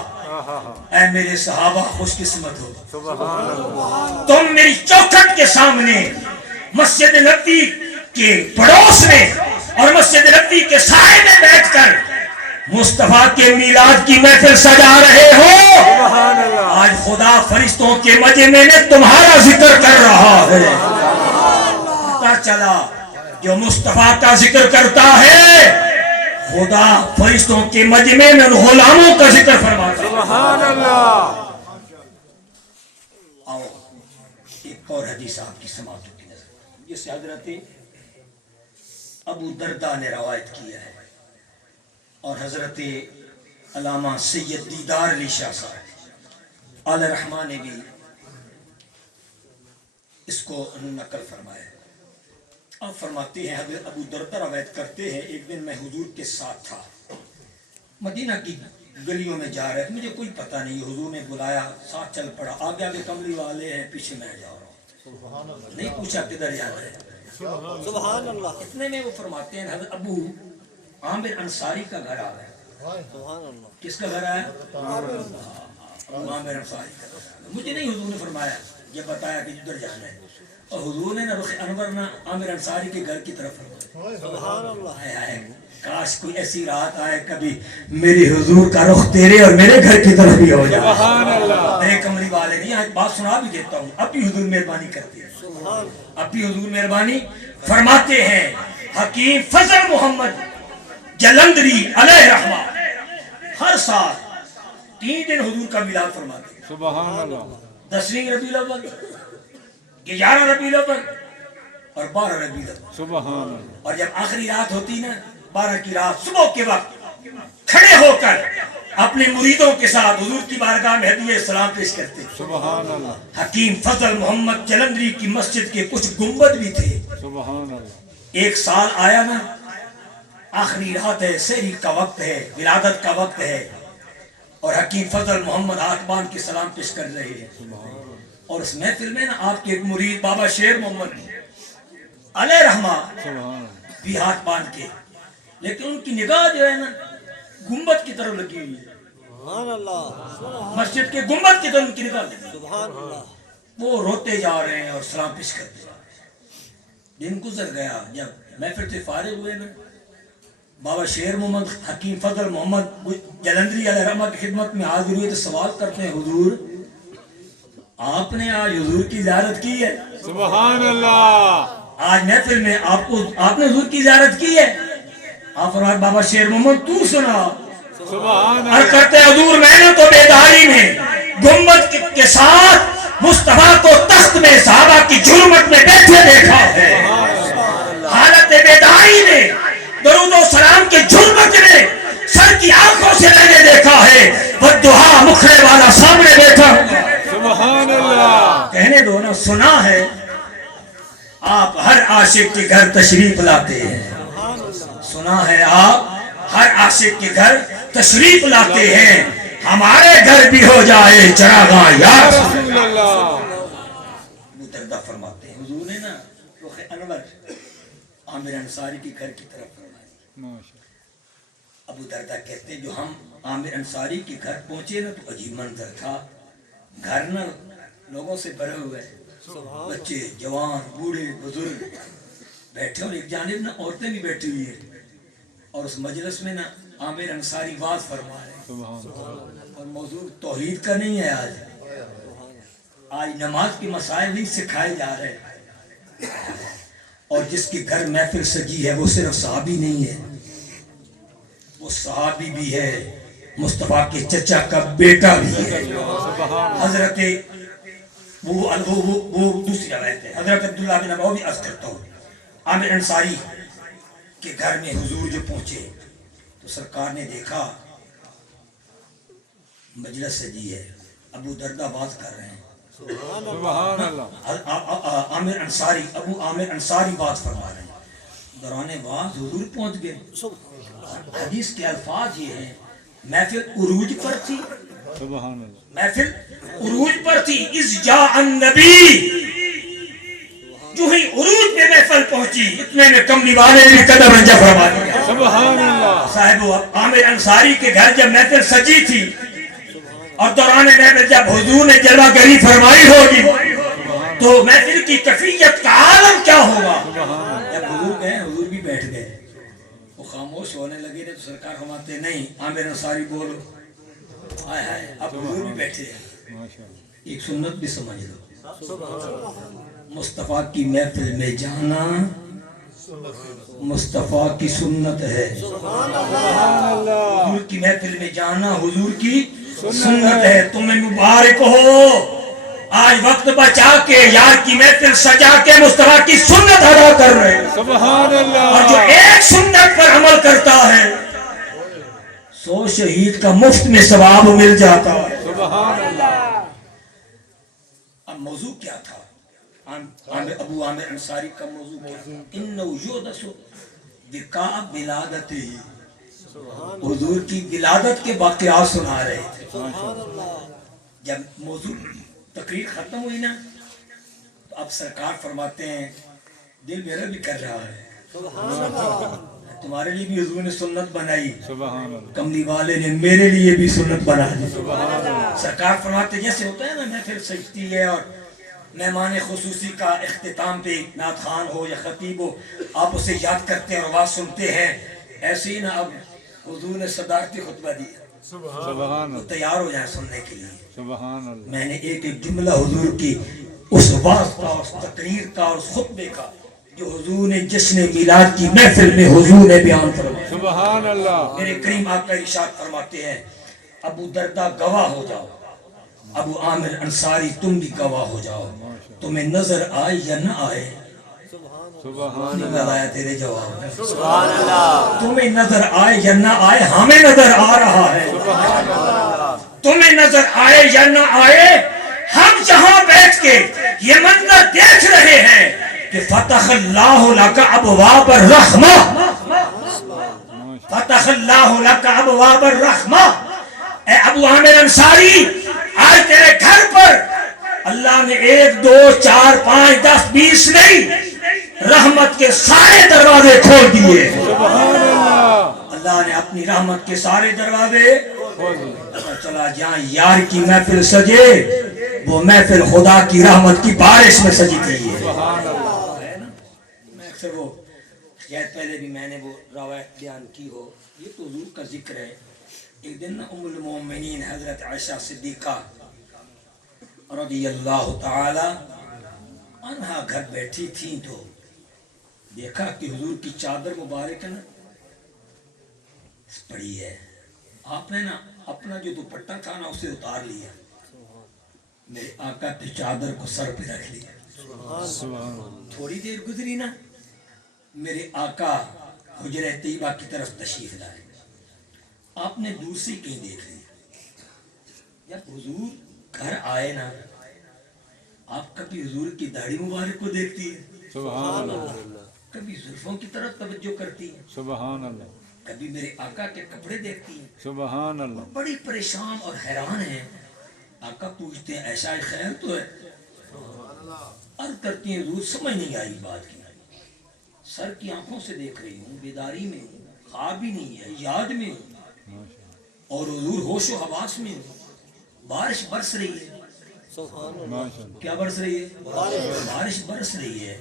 اے میرے صحابہ خوش قسمت ہو، سبحان اللہ، تم میری چوکھٹ کے سامنے مسجد نبوی کے پڑوس میں اور مسجد نبوی کے سائے میں بیٹھ کر مصطفیٰ کے میلاد کی محفل سجا رہے ہو۔ سبحان اللہ، آج خدا فرشتوں کے مجمع میں تمہارا ذکر کر رہا ہے۔ پتہ چلا جو مصطفیٰ کا ذکر کرتا ہے خدا فرشتوں کے مجمع میں ان غلاموں کا ذکر فرماتا ہے۔ سبحان اللہ، آؤ ایک اور حدیث آپ کی سماعتوں کی نظر، جس سے حضرت ابو درداء نے روایت کیا ہے، اور حضرت علامہ سید دیدار علی شاہ صاحب علیہ رحمہ نے بھی اس کو نقل فرمایا ہے۔ آپ فرماتے ہیں حضرت ابو درداء روایت کرتے ہیں، ایک دن میں حضور کے ساتھ تھا، مدینہ کی گلیوں میں جا رہے تھے، مجھے کوئی پتہ نہیں، حضور نے بلایا، ساتھ چل پڑا، آگے آگے کملی والے ہیں، پیچھے میں جا رہا ہوں، نہیں پوچھا کدھر جانا ہے، سبحان اللہ، اتنے میں وہ فرماتے ہیں حضرت ابو عامر انصاری کا گھر آ گیا۔ سبحان اللہ، کس کا گھر آیا؟ عامر انصاری کا گھر۔ مجھے نہیں حضور نے فرمایا، یہ بتایا کہ ادھر جانا ہے، اور حضور نے نہ رخ انور نہ عامر انصاری کے گھر کی طرف فرمایا۔ سبحان اللہ، ہائے ہائے، کاش کوئی ایسی رات آئے کبھی میری حضور کا رخ تیرے اور میرے گھر کی طرف بھی ہو جائے۔ سبحان اللہ، میرے کملی والے نہیں، آج بات سنا بھی دیتا ہوں، اب بھی حضور مہربانی کرتے ہیں، سبحان اب بھی حضور مہربانی فرماتے ہیں۔ حکیم فضل محمد جلندری علیہ رحمہ ہر سال 3 دن حضور کا میلاد فرماتے ہیں، سبحان اللہ، 10ویں ربیع الاول، 11 ربیع الاول اور 12 ربیع الاول، سبحان اللہ، اور جب آخری رات ہوتی نا 12 کی رات، صبح کے وقت کھڑے ہو کر اپنے مریدوں کے ساتھ حضور کی بارگاہ میں ہدیہ سلام پیش کرتے ہیں۔ سبحان اللہ، حکیم فضل محمد جلندری کی مسجد کے کچھ گنبد بھی تھے۔ سبحان اللہ، ایک سال آیا نا، آخری رات ہے، سحری کا وقت ہے، ولادت کا وقت ہے، اور حکیم فضل محمد ہاتھ باندھ کے سلام پیش کر رہے ہیں، اور اس محفل میں نا آپ کے ایک مرید بابا شیر محمد علیہ رحمہ سبحان اللہ، بھی ہاتھ باندھ کے، لیکن ان کی نگاہ جو ہے نا گنبد کی طرف لگی ہوئی ہے، سبحان اللہ، مسجد کے گنبد کی طرف ان کی نگاہ لگی ہے۔ سبحان اللہ، وہ روتے جا رہے ہیں اور سلام پیش کرتے جا رہے ہیں۔ دن گزر گیا، جب محفل سے فارغ ہوئے نا بابا شیر محمد حکیم فضل محمد جلندری علیہ رحمہ کی خدمت میں حاضر ہوئے تو سوال کرتے ہیں حضور آپ نے آج حضور کی زیارت کی ہے؟ سبحان اللہ. آج محفل میں آپ نے حضور کی زیارت کی ہے؟ آپ فرمایا بابا شیر محمد تو سنا. سبحان اور اللہ. کرتے حضور میں نے تو بیداری میں گنبد کے ساتھ مصطفیٰ کو تخت میں صحابہ کی جرمت میں بیٹھے دیکھا ہے. حالت بیداری میں درود و سلام کے جرمت میں سر کی آنکھوں سے میں نے دیکھا ہے. والدہا مکھڑے والا سامنے بیٹھا ہوا. سبحان اللہ. کہنے دو نا. سنا ہے آپ ہر عاشق کے گھر تشریف لاتے ہیں. سنا ہے آپ ہر عاشق کے گھر تشریف لاتے ہیں. ہمارے گھر بھی ہو جائے چراغاں یا رسول اللہ. ابو دردہ فرماتے ہیں حضور نے نا رخ انور عامر انصاری کے گھر کی طرف فرمایا. ماشاء ابو دردہ کہتے ہیں جو ہم عامر انصاری کے گھر پہنچے نا تو عجیب منظر تھا. گھر نا لوگوں سے بھرے ہوئے, بچے جوان بوڑھے بزرگ بیٹھے اور ایک جانب نا عورتیں بھی بیٹھی ہوئی ہیں. اور اس مجلس میں نا عامر انصاری واز فرما رہے ہیں. سبحان اللہ. اور موضوع توحید کا نہیں ہے. آج نماز کے مسائل نہیں سکھائے جا رہے. اور جس کے گھر محفل سجی ہے وہ صرف صحابی نہیں ہے, وہ صحابی بھی ہے, مصطفیٰ کے چچا کا بیٹا بھی ہے. حضرت وہ دوسری روایت ہے. حضرت عبداللہ بن ابی عرض کرتا ہوں عامر انصاری کے گھر میں حضور جو پہنچے تو سرکار نے دیکھا مجلس سجی ہے, ابو دردہ بات کر رہے ہیں. سبحان اللہ. عامر انصاری ابو عامر انصاری بات فرما رہے ہیں. دوران واز حضور پہنچ گئے. حدیث کے الفاظ یہ ہیں محفل عروج پر تھی. سبحان اللہ. محفل عروج پر تھی. اذ جاء النبی, جو ہی عروج پہ محفل پہنچی اتنے میں کملی والے نے قدم رنجہ فرما دیا. سبحان اللہ. صاحب عامر انصاری کے گھر جب محفل سجی تھی اور دوران محفل جب حضور نے جلوہ گری فرمائی ہوگی تو محفل کی کیفیت کا عالم کیا ہوگا. جب حضور گئے حضور بھی بیٹھ گئے, وہ خاموش ہونے لگے تو سرکار فرماتے نہیں عامر انصاری بولو. ہائے ہائے اب حضور بھی بیٹھے ہیں. ماشاء اللہ. ایک سنت بھی سمجھ لو, مصطفیٰ کی محفل میں جانا مصطفیٰ کی سنت ہے. سبحان اللہ. حضور کی محفل میں جانا حضور کی سنت ہے. تمہیں مبارک ہو آج وقت بچا کے یار کی محفل سجا کے مصطفیٰ کی سنت ادا کر رہے ہیں. سبحان اللہ. اور جو ایک سنت پر عمل کرتا ہے 100 شہید کا مفت میں ثواب مل جاتا ہے. سبحان اللہ. اب موضوع کیا تھا ابو عامر انصاری کا موضوع کیا تھا؟ انہو یودس بقاء ولادتہ, حضور کی ولادت کے واقعات سنا رہے تھے. جب موضوع تقریر ختم ہوئی نا تو اب سرکار فرماتے ہیں دل میرا بھی کر رہا ہے, تمہارے لیے بھی حضور نے سنت بنائی, سبحان اللہ. کملی والے نے میرے لیے بھی سنت بنا دی. سرکار فرماتے ہیں جیسے ہوتا ہے نا محفل سجتی ہے اور مہمان خصوصی کا اختتام پہ نعت خوان ہو یا خطیب ہو آپ اسے یاد کرتے ہیں اور آواز سنتے ہیں, ایسے ہی نا اب حضور نے صدارتی خطبہ دیا. سبحان اللہ. تیار ہو جائیں سننے کے لیے. سبحان اللہ. میں نے ایک ایک جملہ حضور کی اس واز کا اس تقریر کا اور اس خطبے کا جو حضور نے جشن میلاد کی محفل میں حضور نے بیان فرمایا. سبحان اللہ. میرے کریم آقا ارشاد فرماتے ہیں ابو دردہ گواہ ہو جاؤ, ابو عامر انصاری تم بھی گواہ ہو جاؤ, تمہیں نظر آئے یا نہ آئے. سبحان نظر آیا تیرے جواب میں. سبحان اللہ. تمہیں نظر آئے یا نہ آئے ہمیں نظر آ رہا ہے. سبحان اللہ. تمہیں نظر آئے یا نہ آئے ہم جہاں بیٹھ کے یہ منظر دیکھ رہے ہیں کہ فتح اللہ لک ابواب الرحمہ, فتح اللہ لک ابواب الرحمہ. اے ابو عامر انصاری آج تیرے گھر پر اللہ نے 1 2 4 5 10 20 نہیں رحمت کے سارے دروازے کھول دیے. سبحان اللہ. اللہ نے اپنی رحمت کے سارے دروازے چلا. جہاں یار کی محفل سجے وہ محفل خدا کی رحمت کی بارش میں سجی تھی. میں اکثر وہ شاید پہلے بھی میں نے وہ روایت بیان کی ہو، یہ تو حضور کا ذکر ہے۔ ایک دن ام المومنین حضرت عائشہ صدیقہ رضی اللہ تعالی عنہا گھر بیٹھی تھیں تو دیکھا کہ حضور کی چادر مبارک نا پڑی ہے۔ آپ نے نا اپنا جو دوپٹہ تھا نا اسے اتار لیا، میرے آقا کی چادر کو سر پہ رکھ لیا۔ تھوڑی دیر گزری نا، میرے آقا حجرہ طیبہ کی طرف تشریف لائے۔ آپ نے دور سے کہیں دیکھ لیا۔ جب حضور گھر آئے نا، آپ کبھی حضور کی داڑھی مبارک کو دیکھتی ہے، سبحان اللہ، کبھی زلفوں کی طرف توجہ کرتی ہے، سبحان اللہ، کبھی میرے آقا کے کپڑے دیکھتی ہے، سبحان اللہ، بڑی پریشان اور حیران ہے۔ آقا پوچھتے ہیں ایسا خیر تو ہے؟ عرض کرتی ہیں حضور سمجھ نہیں آئی بات کی، سر کی آنکھوں سے دیکھ رہی ہوں، بیداری میں ہوں، خواب بھی نہیں ہے، یاد میں ہوں، اور حضور ہوش و حواس میں ہوں۔ بارش برس رہی ہے، ماشاء اللہ، کیا برس رہی ہے؟ بارش برس رہی ہے،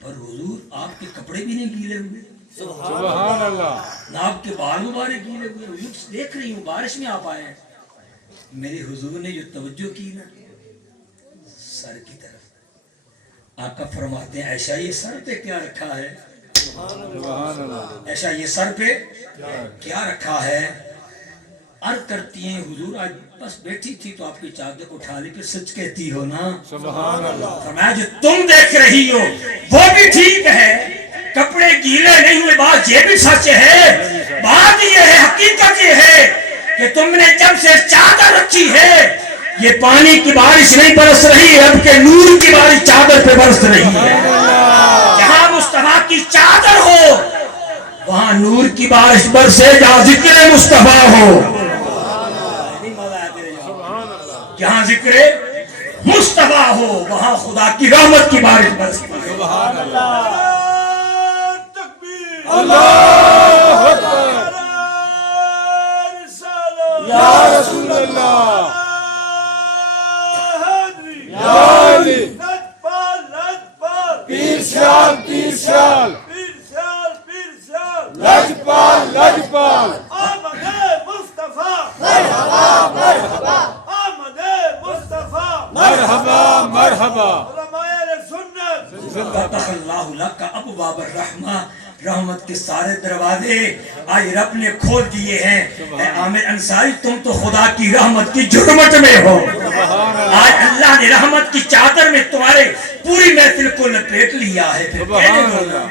پر حضور آپ کے کپڑے بھی نہیں گیلے ہوئے، سبحان اللہ، نہ آپ کے بال مبارک گیلے ہوئے۔ حضور دیکھ رہی ہوں بارش میں آپ آئے ہیں۔ میرے حضور نے جو توجہ کی نا سر کی طرف، آقا فرماتے ہیں ایسا یہ سر پہ کیا رکھا ہے؟ سبحان اللہ، ایسا یہ سر پہ کیا رکھا ہے؟ عرض کرتی ہیں حضور آج بس بیٹھی تھی تو آپ کی چادر اٹھا لی، پھر سچ کہتی ہو نا؟ سبحان اللہ، فرمایا جو تم دیکھ رہی ہو وہ بھی ٹھیک ہے، کپڑے گیلے نہیں ہوئے، بات یہ بھی سچ ہے۔ بات یہ ہے، حقیقت یہ ہے کہ تم نے جب سے چادر رکھی ہے یہ پانی کی بارش نہیں برس رہی، رب کے نور کی بارش چادر پہ برس رہی ہے۔ جہاں مصطفیٰ کی چادر ہو وہاں نور کی بارش برسے، جہاں ذکر مصطفیٰ ہو، جہاں ذکر مصطفیٰ ہو وہاں خدا کی رحمت کی بارش برسے۔ سبحان اللہ، اللہ اکبر، یا رسول اللہ، یا علی، پیر شال، پیر شال، لجپال، لجپال، مرحبا مرحبا، فتح اللہ لک ابواب الرحمہ، رحمت کے سارے دروازے آج رب نے کھول دیے ہیں۔ اے عامر انصاری تم تو خدا کی رحمت کی جرمٹ میں ہو، آج اللہ نے رحمت کی چادر میں تمہارے پوری محفل کو لپیٹ لیا ہے۔ پھر کہنے دو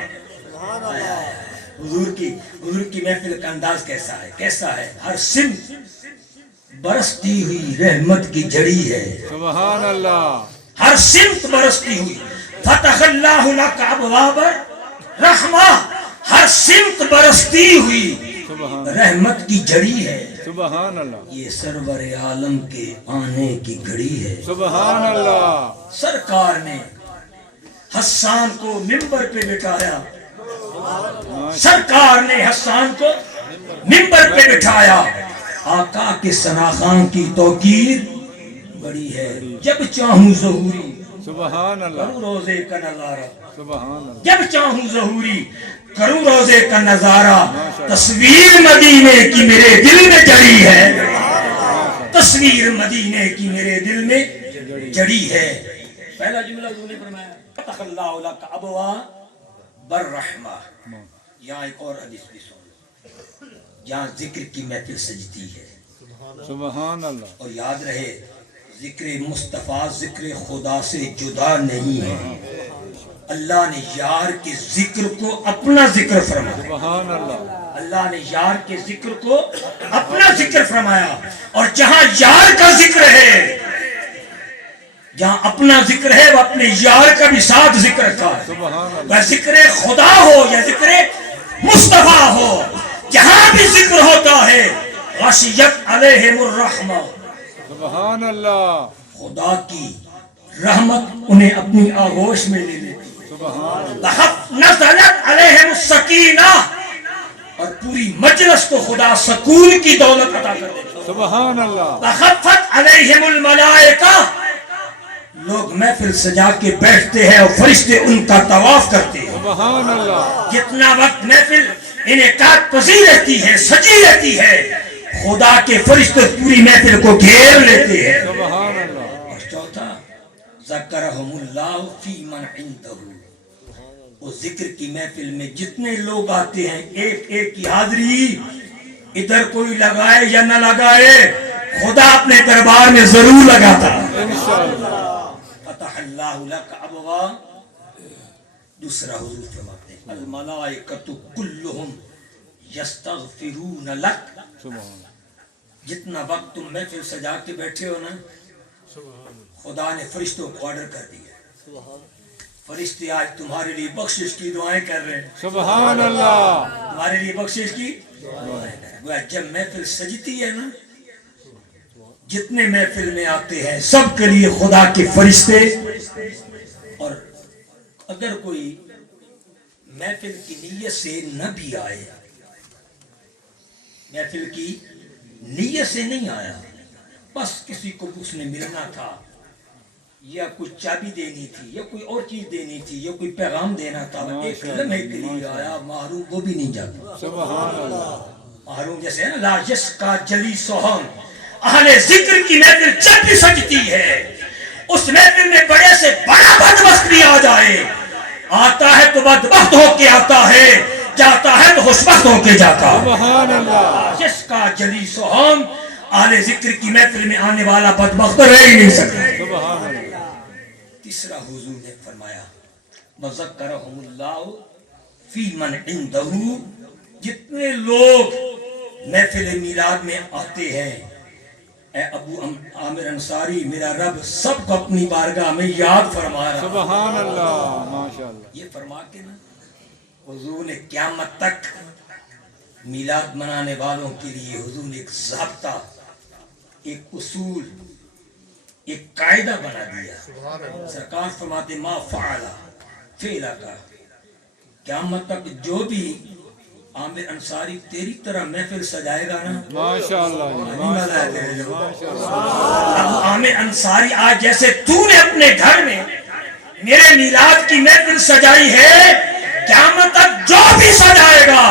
حضور کی محفل کا انداز کیسا ہے، کیسا ہے؟ ہر سمت برستی ہوئی رحمت کی جڑی ہے، سبحان اللہ، ہر سمت برستی ہوئی۔ فتح اللہ لک ابواب رحمہ، ہر سمت برستی ہوئی رحمت کی جڑی ہے۔ سبحان اللہ، یہ سرور عالم کے آنے کی گھڑی ہے۔ سبحان اللہ، سرکار نے حسان کو منبر پہ بٹھایا، سرکار نے حسان کو منبر پہ بٹھایا۔ آقا کے ثناخان کی توقیر بڑی ہے، جب چاہوں ظہوری سبحان اللہ، کروں روزے کا نظارہ، سبحان اللہ، جب چاہوں ظہوری کروں روزے کا نظارہ، تصویر مدینے کی میرے دل میں جڑی ہے، تصویر مدینے کی میرے دل میں جڑی ہے۔ پہلا جملہ حضور نے فرمایا فتح اللہ لک ابواب الرحمہ۔ یہاں ایک اور حدیث بھی سن لو، جہاں ذکر کی محفل سجتی ہے، سبحان اللہ، اور یاد رہے ذکر مصطفیٰ ذکر خدا سے جدا نہیں ہے۔ اللہ نے یار کے ذکر کو اپنا ذکر فرمایا، سبحان اللہ، اللہ نے یار کے ذکر کو اپنا ذکر فرمایا، اور جہاں یار کا ذکر ہے، جہاں اپنا ذکر ہے وہ اپنے یار کا بھی ساتھ ذکر رکھا ہے۔ سبحان اللہ، وہ ذکر خدا ہو یا ذکر مصطفیٰ ہو، جہاں بھی ذکر ہوتا ہے غشیت علیہم الرحمہ، سبحان اللہ، خدا کی رحمت انہیں اپنی آغوش میں لے لیتی ہے۔ سبحان اللہ، لقد نزلت علیہم السکینہ، اور پوری مجلس کو خدا سکون کی دولت عطا کر دیتا ہے۔ سبحان اللہ، وخفت علیہم الملائکہ، لوگ محفل سجا کے بیٹھتے ہیں اور فرشتے ان کا طواف کرتے ہیں۔ سبحان اللہ جتنا وقت محفل انعقاد پذیر رہتی ہے، سجی رہتی ہے، خدا کے فرشتے پوری محفل کو گھیر لیتے ہیں۔ سبحان اللہ اور چوتھا ذکرہم اللہ فی من عندہ، اس ذکر کی محفل میں جتنے لوگ آتے ہیں ایک ایک کی حاضری ادھر کوئی لگائے یا نہ لگائے خدا اپنے دربار میں ضرور لگاتا ہے۔ انشاءاللہ فتح اللہ لک ابواب، دوسرا حضور فرماتے ہیں الملائکۃ کلہم یستغفرون لک، سبحان اللہ جتنا وقت تم محفل سجا کے بیٹھے ہو نا خدا نے فرشتوں کو آرڈر کر دیا، فرشتے آج تمہارے لیے بخشش کی دعائیں کر رہے ہیں، سبحان اللہ تمہارے لیے بخشش کی دعائیں کر رہے ہیں۔ جب محفل سجتی ہے نا جتنے محفل میں آتے ہیں سب کے لیے خدا کے فرشتے، اور اگر کوئی محفل کی نیت سے نہ بھی آئے، محفل کی نیت سے نہیں آیا، بس کسی کو اس نے ملنا تھا یا کچھ چابی دینی تھی یا کوئی اور چیز دینی تھی یا کوئی پیغام دینا تھا، ایک لمحے کے لیے آیا، محروم وہ بھی نہیں جاتا۔ سبحان اللہ محروم جیسے ہے نا لا یشکا جلیسہم، اہل ذکر کی محفل جب بھی سجتی ہے اس محفل میں بڑے سے بڑا بدبخت بھی آ جائے، آتا ہے تو بدبخت ہو کے آتا ہے، جاتا ہے تو خوشبخت ہو کے جاتا ہے۔ سبحان اللہ جس کا جلیسہم، اہل ذکر کی محفل میں آنے والا بدبخت رہ ہی نہیں سکتا۔ سبحان اللہ تیسرا حضور نے فرمایا وذکرہم اللہ فی من عندہ، جتنے لوگ محفل میلاد میں آتے ہیں اے ابو عامر انصاری، میرا رب سب کو اپنی بارگاہ میں یاد فرما رہا ہے۔ سبحان اللہ ماشاءاللہ یہ فرما کے نا حضور نے قیامت تک میلاد منانے والوں کے لیے حضور نے ایک ضابطہ، ایک اصول، ایک قاعدہ بنا دیا۔ سرکار فرماتے ما فعل فعل کا، قیامت تک جو بھی عامر انصاری تیری طرح محفل سجائے گا نا، ماشاءاللہ اب عامر انصاری آج جیسے تو نے اپنے گھر میں میرے میلاد کی محفل سجائی ہے، قیامت تک جو بھی سجائے گا،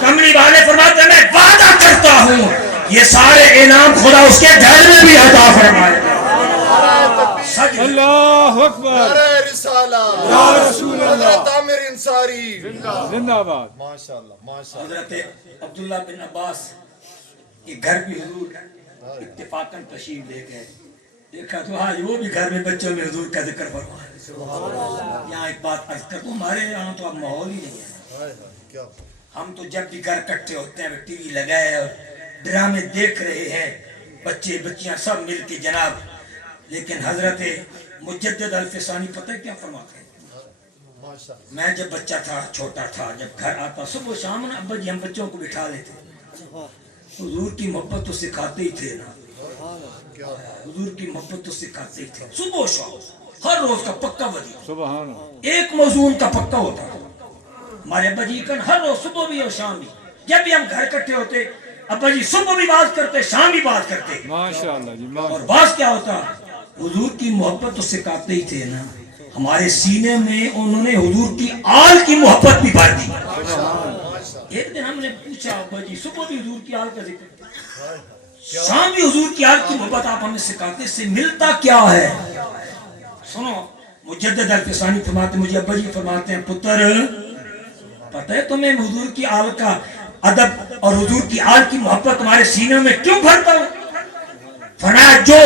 کملی والے فرماتے ہیں میں وعدہ کرتا ہوں یہ سارے انعام خدا اس کے گھر میں بھی عطا فرمائے گا۔ سج اللہ اکبر نعرہ رسالہ یا رسول اللہ حضرت عامر انصاری زندہ باد ماشاءاللہ ماشاءاللہ حضرت عبداللہ بن عباس کے گھر بھی حضور اتفاقاً تشریف لے گئے، دیکھا تو ہاں وہ بھی گھر میں بچوں میں حضور کا ذکر فرمایا۔ یہاں ایک بات عرض کرتا ہوں، ہمارے یہاں تو اب ماحول ہی نہیں ہے، کیا ہم تو جب بھی گھر اکٹھے ہوتے ہیں ٹی وی لگائے اور ڈرامے دیکھ رہے ہیں، بچے بچیاں سب مل کے جناب، لیکن حضرت مجدد الفسانی پتہ ہے کیا فرماتے ہیں؟ ماشاءاللہ میں جب بچہ تھا، چھوٹا تھا، جب گھر آتا صبح و شام نا ابا جی ہم بچوں کو بٹھا لیتے، حضور کی محبت تو سکھاتے ہی تھے نا، حضور کی محبت تو سکھاتے ہی تھے، صبح و شام ہر روز کا پکا وظیفہ، سبحان اللہ ایک موضوع کا پکا ہوتا تھا ہمارے ابا جی کا، ہر روز صبح بھی اور شام بھی، جب بھی ہم گھر اکٹھے ہوتے ابا جی صبح بھی بات کرتے شام بھی بات کرتے، ماشاءاللہ جی اور ماشاءاللہ بات کیا ہوتا حضور کی محبت تو سکھاتے ہی تھے نا، ہمارے سینے میں انہوں نے حضور کی آل کی محبت بھی بھر دی۔ ایک دن ہم نے پوچھا ابا جی صبح بھی حضور کی آل کا ذکر، شام بھی حضور کی آل کی محبت آپ ہمیں سکھاتے، اس سے ملتا کیا ہے؟ سنو مجدد الفسانی فرماتے، مجھے ابا جی فرماتے ہیں پتر پتہ ہے تمہیں حضور کی آل کا ادب اور حضور کی آل کی محبت تمہارے سینے میں کیوں بھرتا ہے؟ فرمایا جو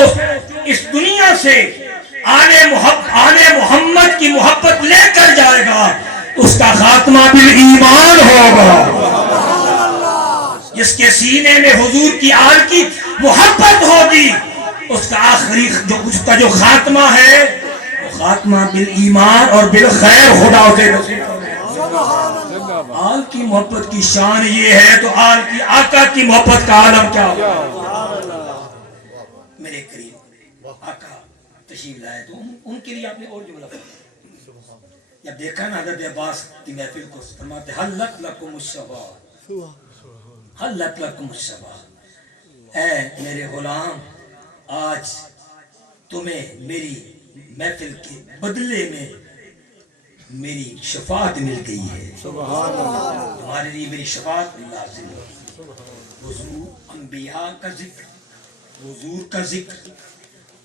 اس دنیا سے آل محمد کی محبت لے کر جائے گا اس کا خاتمہ بالایمان ہوگا، جس کے سینے میں حضور کی آل کی محبت ہوگی اس کا آخری اس کا جو خاتمہ ہے وہ خاتمہ بالایمان اور بالخیر خدا اسے نصیب فرمائے۔ زندہ باد آل کی محبت کی شان یہ ہے تو آل کی آقا کی محبت کا عالم کیا ہوگا؟ میرے قریب آقا تشریف لائے تو ان کے لیے آپ نے اور جملہ فرمایا، جب دیکھا نا حضرت عباس کی محفل کو فرماتے حل لک لکم الشبا، حل لک لکم الشبا، اے میرے غلام آج تمہیں میری محفل کے بدلے میں میری شفاعت مل گئی ہے، سبحان اللہ تمہارے لیے میری شفاعت لازم ہے۔ حضور انبیاء کا ذکر، حضور کا ذکر،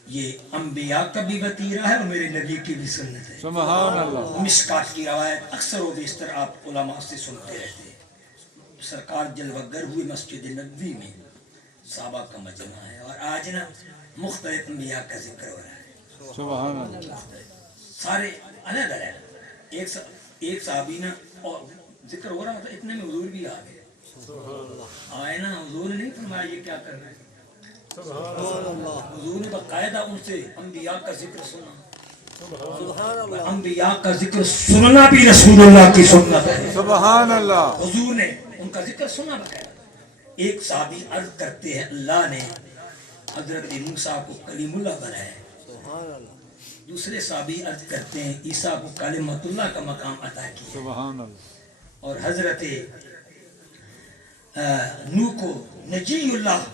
یہ انبیاء کا بھی وتیرہ ہے اور میرے نبی کی بھی سنت ہے۔ سبحان اللہ مشکات کی روایت اکثر و بیشتر آپ علماء سے سنتے رہتے ہیں۔ سرکار جلوگر ہوئے مسجد نبوی میں، صحابہ کا مجمع ہے، اور آج نا مختلف انبیاء کا ذکر ہو رہا ہے، سبحان اللہ سارے الگ الگ۔ ایک صحابی نا اور ذکر ہو رہا تھا، اتنے میں حضور بھی آ گئے، آئے نا، حضور نے نہیں فرمایا یہ کیا کر رہے ہیں، حضور نے باقاعدہ ان سے انبیاء کا ذکر سنا۔ سبحان اللہ انبیاء کا ذکر سننا بھی رسول اللہ کی سنت ہے۔ سبحان اللہ حضور نے ان کا ذکر سنا بقاعدہ۔ ایک صحابی عرض کرتے ہیں اللہ نے حضرت موسیٰ کو کلیم اللہ بنایا ہے، سبحان اللہ دوسرے صحابی عرض کرتے ہیں عیسیٰ کو کلمۃ اللہ کا مقام عطا کیا، سبحان اللہ اور حضرت نوح کو نجی اللہ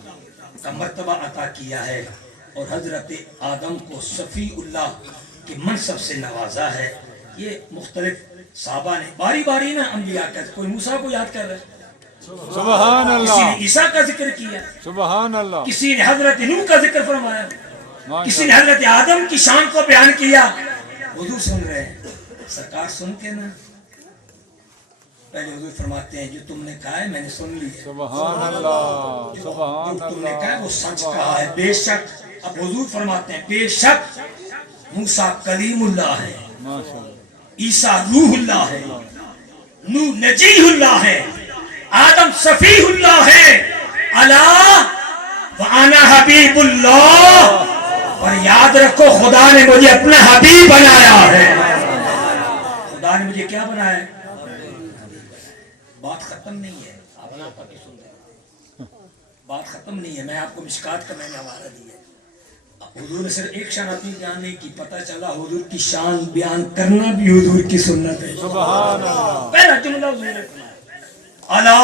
کا مرتبہ عطا کیا ہے، اور حضرت آدم کو صفی اللہ کے منصب سے نوازا ہے۔ یہ مختلف صحابہ نے باری باری نا انبیاء کا، کوئی موسیٰ کو یاد کر رہا ہے، سبحان کسی نے اللہ عیسیٰ کا ذکر کیا، سبحان اللہ کسی نے حضرت نوح کا ذکر فرمایا، ماشاء کسی نے حضرت آدم کی شان کو بیان کیا۔ حضور سن رہے ہیں، سرکار سن کے نا پہلے حضور فرماتے ہیں جو تم نے کہا ہے میں نے سن لی ہے، سبحان اللہ جو سبحان تم نے کہا ہے اللہ وہ سچ کہا ہے، بے شک۔ اب حضور فرماتے ہیں بے شک موسیٰ کلیم اللہ ہے، ماشاء اللہ عیسیٰ روح اللہ ہے، نوح نجی اللہ ہے، آدم صفی اللہ ہے، الا وانا حبیب اللہ، اور یاد رکھو خدا نے مجھے اپنا حبیب بنایا ہے۔ خدا نے مجھے کیا بنایا ہے؟ بات ختم نہیں ہے، آپ نا پکی سن رہے ہیں، بات ختم نہیں ہے۔ میں آپ کو مشکات کا میں نے حوالہ دیا ہے، حضور نے صرف ایک شان اپنی بیان نہیں کی، پتہ چلا حضور کی شان بیان کرنا بھی حضور کی سنت ہے۔ سبحان اللہ پہلا جملہ حضور نے فرمایا الا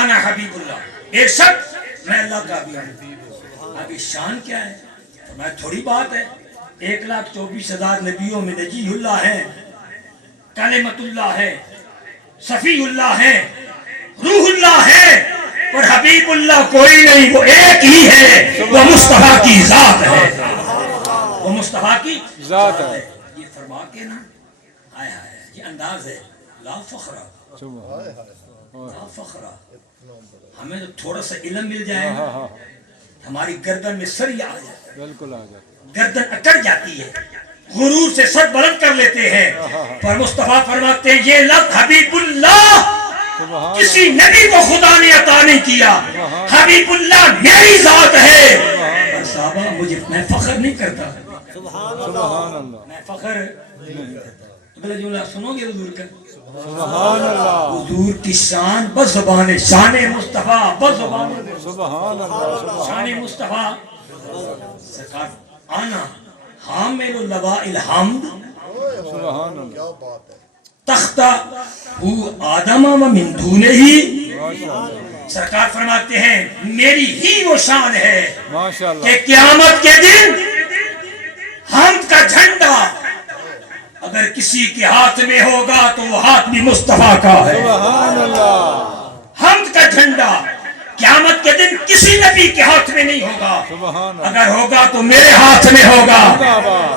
انا حبیب اللہ، بے شک میں اللہ کا حبیب ہوں۔ اب یہ شان کیا ہے؟ فرمایا تھوڑی بات ہے، 1,24,000 نبیوں میں نجی اللہ ہے، کلمۃ اللہ ہے، صفی اللہ ہے، روح اللہ ہے، اور حبیب اللہ کوئی نہیں، وہ ایک ہی ہے، وہ مصطفیٰ کی ذات ہے، وہ مصطفیٰ کی ذات ہے۔ یہ فرما کے نا آیا ہے، یہ انداز ہے لا فخرہ، سبحان لا فخرہ۔ ہمیں تو تھوڑا سا علم مل جائے ہاں نا، ہاں ہماری گردن میں سر آ جاتا ہے، بالکل آ جائے گردن اکڑ جاتی ہے، غرور سے سر بلند کر لیتے ہیں، پر مصطفیٰ فرماتے ہیں یہ لفظ حبیب اللہ سبحان کسی نبی کو خدا نے عطا نہیں کیا، حبیب اللہ میری ذات ہے۔ اور صحابہ مجھے میں فخر نہیں کرتا، سبحان اللہ میں فخر نہیں کرتا۔ اگلا جملہ سنو گے حضور کا؟ سبحان اللہ حضور کی شان بس زبان، شان مصطفیٰ بس زبان، سبحان اللہ شان مصطفیٰ سرکار آنا حامل اللواء الحمد سبحان اللہ کیا بات ہے، تختہ ہو آدم و من دونہ ہی، ماشاء اللہ سرکار فرماتے ہیں میری ہی وہ شان ہے ماشاء اللہ کہ قیامت کے دن حمد کا جھنڈا اگر کسی کے ہاتھ میں ہوگا تو وہ ہاتھ بھی مصطفیٰ کا ہے۔ سبحان اللہ حمد کا جھنڈا قیامت کے دن کسی نبی کے ہاتھ میں نہیں ہوگا، سبحان اللہ اگر ہوگا تو میرے ہاتھ میں ہوگا۔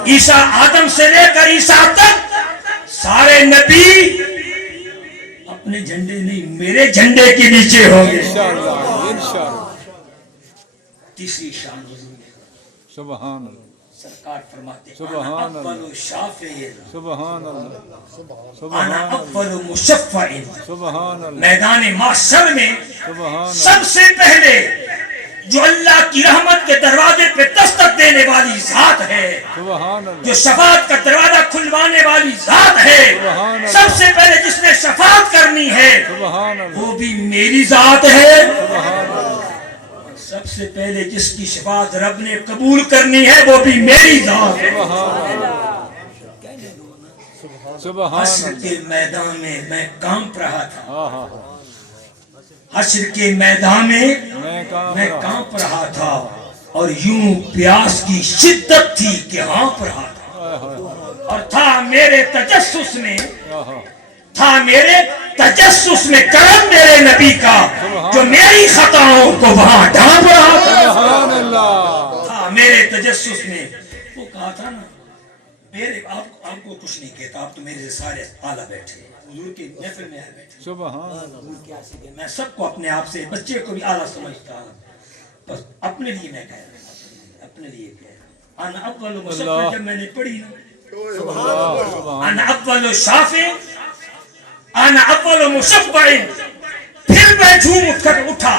عیسیٰ آدم سے لے کر عیسیٰ تک سارے نبی اپنے جھنڈے نہیں میرے جھنڈے کے نیچے ہوں گے۔ انشاءاللہ انشاءاللہ تیسری شان حضور کی، سبحان اللہ سرکار فرماتے ہیں سبحان انا اول شافع، سبحان اللہ انا سبحان اللہ اول مشفع۔ سبحان اللہ میدان محشر میں سبحان اللہ سب سے پہلے جو اللہ کی رحمت کے دروازے پہ دستک دینے والی ذات ہے، سبحان جو اللہ شفاعت کا دروازہ کھلوانے والی ذات ہے، سبحان اللہ سب سے پہلے جس نے شفاعت کرنی ہے سبحان اللہ وہ بھی میری ذات ہے، سبحان اللہ سب سے پہلے جس کی شفاعت رب نے قبول کرنی ہے وہ بھی میری ذات ہے۔ سبحان حشر اللہ کے میدان میں میں کانپ رہا تھا، ہاں ہاں حشر کے میدان میں میں کام میں کانپ رہا تھا، اور یوں پیاس کی شدت تھی کہ ہانپ رہا تھا، اور تھا میرے تجسس میں آہا تھا میرے تجسس میں کرم میرے نبی کا جو میری خطاؤں کو وہاں ڈھانپ رہا تھا سبحان اللہ تھا میرے تجسس میں وہ کہا تھا نا میرے آپ کو کچھ نہیں کہتا آپ تو میرے سے سارے اعلیٰ بیٹھے حضور کے محفل میں آئے بیٹھے سبحان اللہ میں سب کو اپنے آپ سے بچے کو بھی اعلیٰ سمجھتا ہوں بس اپنے لیے میں کہہ رہا ہوں اپنے لیے کہہ رہا ہوں انا اول و مشفع جب میں نے پڑھی نا انا اول و شافع انا اول و مشفع پھر میں جھوم اٹھ کر اٹھا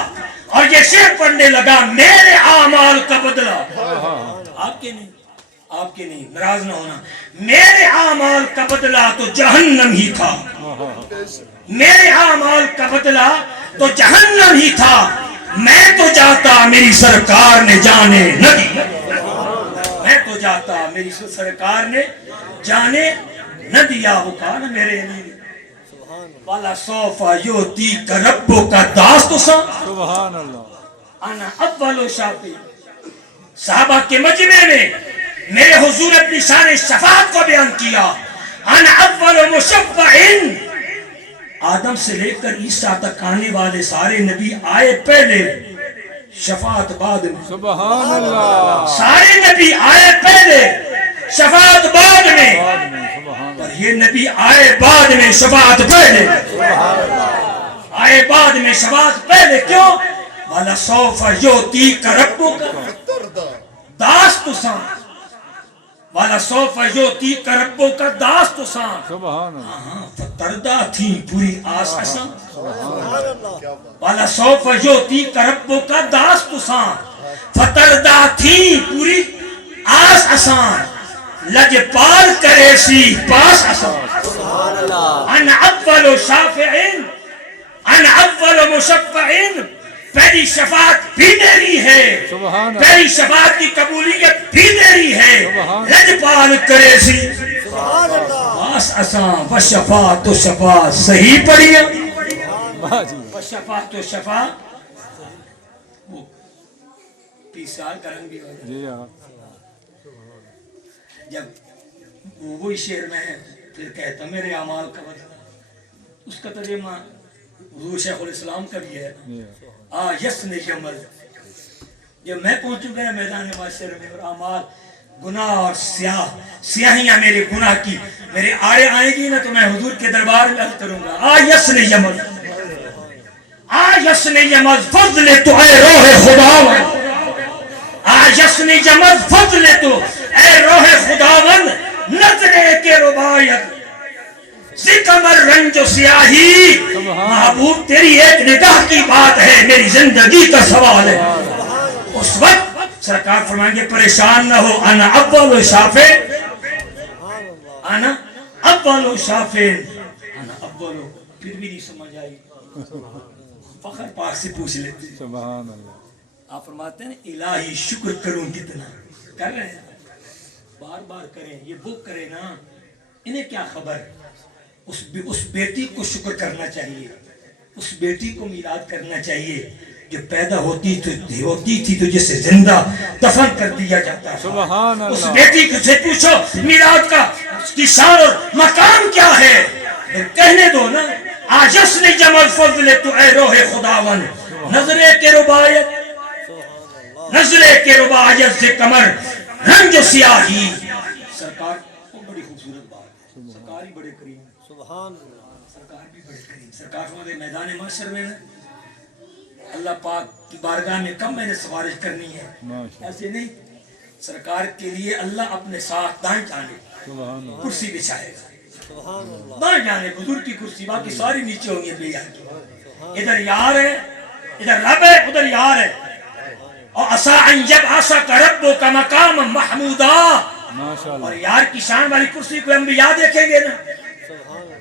اور یہ شعر پڑھنے لگا میرے اعمال کا بدلہ آپ کے نہیں ناراض نہ ہونا میرے اعمال کا بدلہ تو جہنم ہی تھا میرے اعمال کا بدلہ تو جہنم ہی تھا میں تو جاتا میری سرکار نے جانے نہ دیا میں تو جاتا میری سرکار نے جانے نہ دیا وہ کہا نا میرے لیے والا صوفہ یوتی کا ربو کا داست سبحان اللہ انا اول و شافع صحابہ کے مجمع میں میرے حضور اپنی شان شفاعت کو بیان کیا انا اول و مشفع آدم سے لے کر عیسیٰ تک آنے والے سارے نبی آئے پہلے شفاعت بعد میں سبحان اللہ سارے نبی آئے پہلے شفاعت بعد میں سبحان پر یہ نبی آئے بعد میں شفاعت پہلے آئے بعد میں شفاعت پہلے کیوں والا سوف یوتی کا ربو کا داست سان والا سوف یوتی کا ربو کا داست سان سبحان اللہ فتردہ تھی پوری آس اساں والا سوف یوتی کا ربو کا داست سان فتردہ تھی پوری آس اسان لج پال کرے سی پاس اسان انا اول و شافع انا اول و مشفع پہلی شفاعت بھی میری ہے سبحان اللہ پہلی شفاعت کی قبولیت بھی میری ہے لج پال کرے سی پاس اسان بشفاعت و شفاعت صحیح پڑھی ہے واہ جی بشفاعت و شفاعت وہ 30 سال کا رنگ بھی ہو جائے جی ہاں جب وہی شعر میں پھر کہتا میرے اعمال کا بدلہ اس کا ترجمہ حضور شیخ الاسلام کا بھی ہے جی یسن یمل جب میں پہنچوں گا میدان معاشر میں اور اعمال گناہ اور سیاہیاں میرے گناہ کی میرے آڑے آئیں گی نا تو میں حضور کے دربار میں عرض کروں گا یسن یمل یسن یمل فضل تو اے روح خداوند یسن یمل فضل تو اے روح خداوند نظرے کے ربایت سکمر رنج و سیاہی محبوب تیری ایک نگاہ کی بات ہے میری زندگی کا سوال ہے اس وقت سرکار فرمائیں گے پریشان نہ ہو انا اول و شافع انا اول و شافع انا اول و پھر بھی نہیں سمجھ آئی فخر پاک سے پوچھ لیتے ہیں سبحان اللہ آپ فرماتے ہیں الہی شکر کروں کتنا کر رہے ہیں بار بار کریں یہ بک کریں نا انہیں کیا خبر اس بیٹی کو شکر کرنا چاہیے اس بیٹی کو میلاد کرنا چاہیے جو پیدا ہوتی تھی تو جسے زندہ دفن کر دیا جاتا ہے سبحان اللہ اس بیٹی سے پوچھو میلاد کا اس کی شان اور مقام کیا ہے کہنے دو نا آجس نے جمل فضل تو اے روح خداون نظرے کے ربایت سے کمر رنج سیاہی سرکار کو بڑی خوبصورت بات ہے سرکار ہی بڑے کریم سرکار بھی بڑے کریم سرکار فرماتے میدان محشر میں اللہ پاک کی بارگاہ میں کم میں نے سفارش کرنی ہے ایسے نہیں سرکار کے لیے اللہ اپنے ساتھ دائیں جانے کرسی بچھائے گا دائیں جانے بزرگ کی کرسی باقی ساری نیچے ہوں گی بے یار کی ادھر یار ہے ادھر رب ہے ادھر یار ہے اور عسا ان یبعثک ربک مقام محمودا اور یار کی شان والی کرسی کو انبیاء دیکھیں گے نا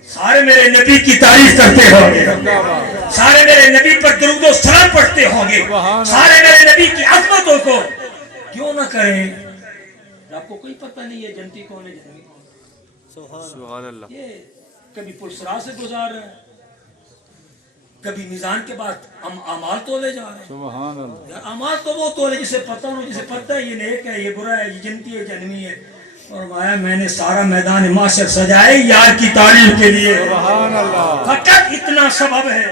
سارے میرے نبی کی تعریف کرتے ہوں گے سارے میرے نبی پر درود و سلام پڑھتے ہوں گے سارے میرے نبی کی عظمتوں کو کیوں نہ کریں آپ کو کوئی پتہ نہیں ہے جنتی کون ہے جنتی کون ہے سبحان اللہ یہ کبھی پلسرا سے گزار رہے ہیں کبھی میزان کے بعد اعمال تولے جا رہے ہیں سبحان اللہ اعمال تو وہ تولے جسے پتہ ہو جسے پتہ ہے یہ نیک ہے یہ برا ہے یہ جنتی ہے جہنمی ہے فرمایا میں نے سارا میدان معاشر سجائے یار کی تعریف کے لیے. سبحان اللہ. فقط اتنا سبب ہے،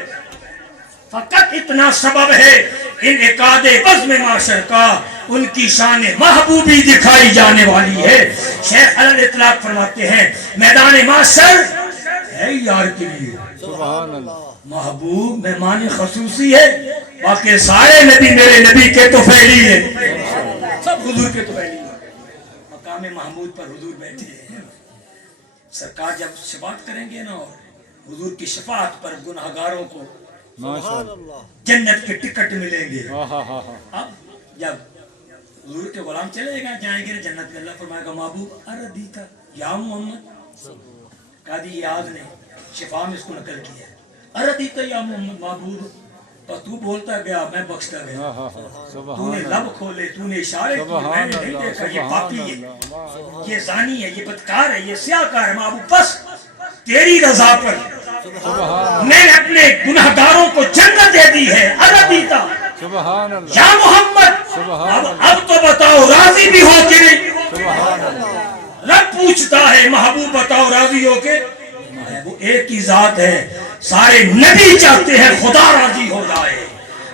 فقط اتنا سبب ہے انعقاد بزم معاشر کا، ان کی شان محبوبی دکھائی جانے والی ہے. شیخ علی اطلاق فرماتے ہیں میدان معاشر ہے یار کے لیے. سبحان اللہ. محبوب مہمان خصوصی ہے، باقی سارے نبی میرے نبی کے تو پھیلی ہے، سب حضور کے تو پھیلی ہے. مقام محمود پر حضور بیٹھے ہیں. سرکار جب شفاعت کریں گے نا، اور حضور کی شفاعت پر گناہگاروں کو ماشاء اللہ. جنت کے ٹکٹ ملیں گے. ہاں. اب جب حضور کے غلام چلے گا جائیں گے جنت میں، اللہ فرمائے گا محبوب اردیتا یا محمد. قاضی یاد نے شفا میں اس کو نقل کیا ہے، اردیتا یا محمد. محبوب تو بولتا گیا میں بخشتا گیا، تو نے لب کھولے، تو نے اشارے کیے، میں نے نہیں دیکھا یہ پاپی ہے، یہ زانی ہے، یہ بدکار ہے، یہ سیاہکار ہے. محبوب بس تیری رضا پر میں نے اپنے گناہگاروں کو جنت دے دی ہے. اردیتا سبحان اللہ. یا محمد اب تو بتاؤ راضی بھی ہو کہ نہیں. سبحان اللہ. رب پوچھتا ہے محبوب بتاؤ راضی ہو کہ. وہ ایک ہی ذات ہے، سارے نبی چاہتے ہیں خدا راضی ہو جائے،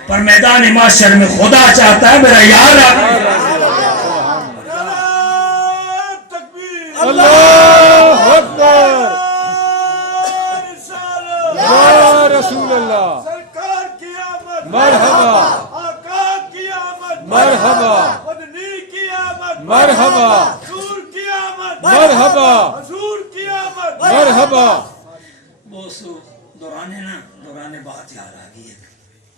پر میدان معاشر میں خدا چاہتا ہے میرا یار اللہ اکبر. یا رسول اللہ. سرکار کی آمد، مرحبا آقا کی آمد، مرحبا مدنی کی آمد، مرحبا حضور کی آمد، مرحبا حضور کی آمد. مرحبا. وہ سو دورانے نا دورانے بات یاد آ گئی ہے،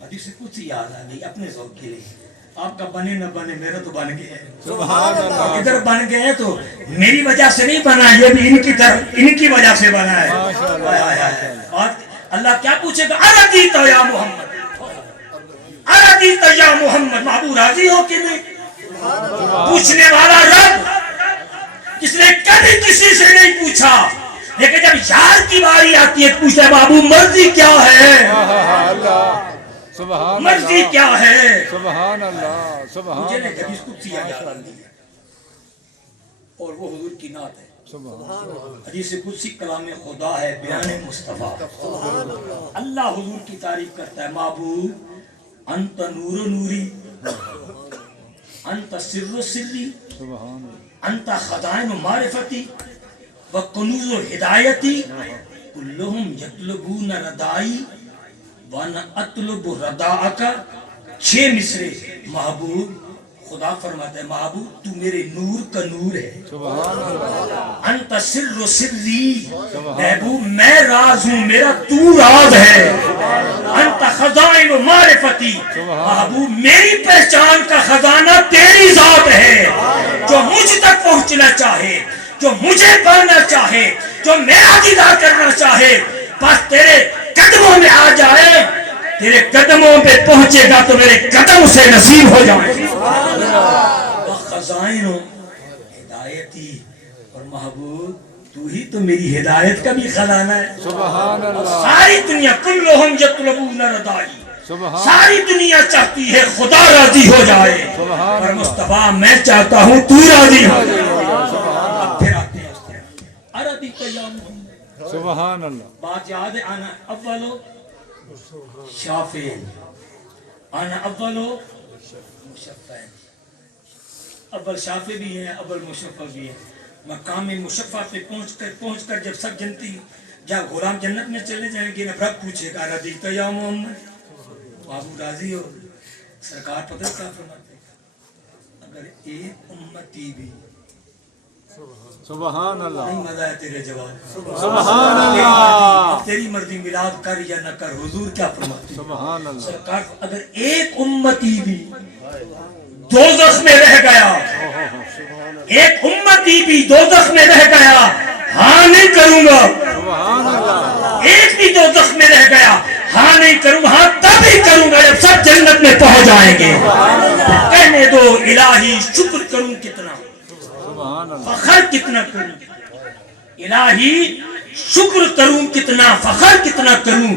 حدیث کچھ یاد آ گئی اپنے ذوق کے لیے. آپ کا بنے نہ بنے میرا تو بن گیا ہے. سبحان اللہ. ادھر بن گئے تو میری وجہ سے نہیں بنا، یہ بھی ان کی طرف ان کی وجہ سے بنا ہے. اور اللہ کیا پوچھے گا اردیتا یا محمد، اردیتا یا محمد. محبوب راضی ہو کہ نہیں. پوچھنے والا رب جس نے کبھی کسی سے نہیں پوچھا، لیکن جب یار کی باری آتی ہے پوچھتا ہے محبوب مرضی کیا ہے، اللہ. سبحان مرضی اللہ. کیا ہے. سبحان اللہ. مجھے سبحان نے اللہ. کبھی اس کو کیا یاد آ گئی ہے، اور وہ حضور کی نعت ہے. سبحان حدیث قدسی کلام خدا ہے، بیان مصطفیٰ. اللہ حضور کی تعریف کرتا ہے محبوب انت نور نوری، انت سر سری، سبحان اللہ. انت خزائن معرفتی وکنوز ہدایتی، کلہم یطلبون ردائی وانا اطلب رداءک. 6 مصرے. محبوب خدا فرماتا ہے محبوب تو میرے نور کا نور ہے، سبحان اللہ. انت سر سری. محبوب میں راز ہوں، میرا تو راز ہے. انت خزائن معرفتی. محبوب میری پہچان کا خزانہ تیری ذات ہے. جو مجھ تک پہنچنا چاہے، جو مجھے پانا چاہے، جو میرا دیدار کرنا چاہے، بس تیرے قدموں میں آ جائے، تیرے قدموں پہ پہنچے گا تو میرے قدم سے نصیب ہو جائے. خزائن ہدایتی. اور محبوب تو ہی تو میری ہدایت کا بھی خزانہ ہے. سبحان اللہ. ساری دنیا کلہم یطلبون ردائی، سبحان. ساری دنیا چاہتی ہے خدا راضی ہو جائے، سبحان اور مصطفیٰ میں چاہتا ہوں تو راضی ہو جائے. اب پھر آتے ہیں اس طرح اردیتا یا محمد. سبحان اللہ. بات یاد ہے انا اولو شافعین، انا اولو مشفعین. اول شافع بھی ہے، اول مشفع بھی ہے. مقام مشفع پہ پہنچ کر جب سب جنتی جب غلام جنت میں چلے جائیں گے، رب پوچھے گا اردیتا یا محمد، بابو راضی ہو. سرکار پتہ کیا فرماتے ہیں اگر ایک امتی بھی. سبحان اللہ. نہیں مزہ ہے تیرے جواب. سبحان اللہ. تیری مرضی میلاد کر یا نہ کر، حضور کیا فرماتے ہیں سبحان اللہ. سرکار اگر ایک امتی بھی دوزخ میں رہ گیا، ایک امتی بھی دوزخ میں رہ گیا، ہاں نہیں کروں گا. سبحان اللہ. ایک بھی دوزخ میں رہ گیا، ہاں نہیں کروں گا، ہاں تب ہی کروں گا جب سب جنت میں پہنچ جائیں گے. کہنے دو الہی شکر کروں کتنا، سبحان اللہ. فخر کتنا کروں. الہی شکر کروں کتنا، فخر کتنا کروں.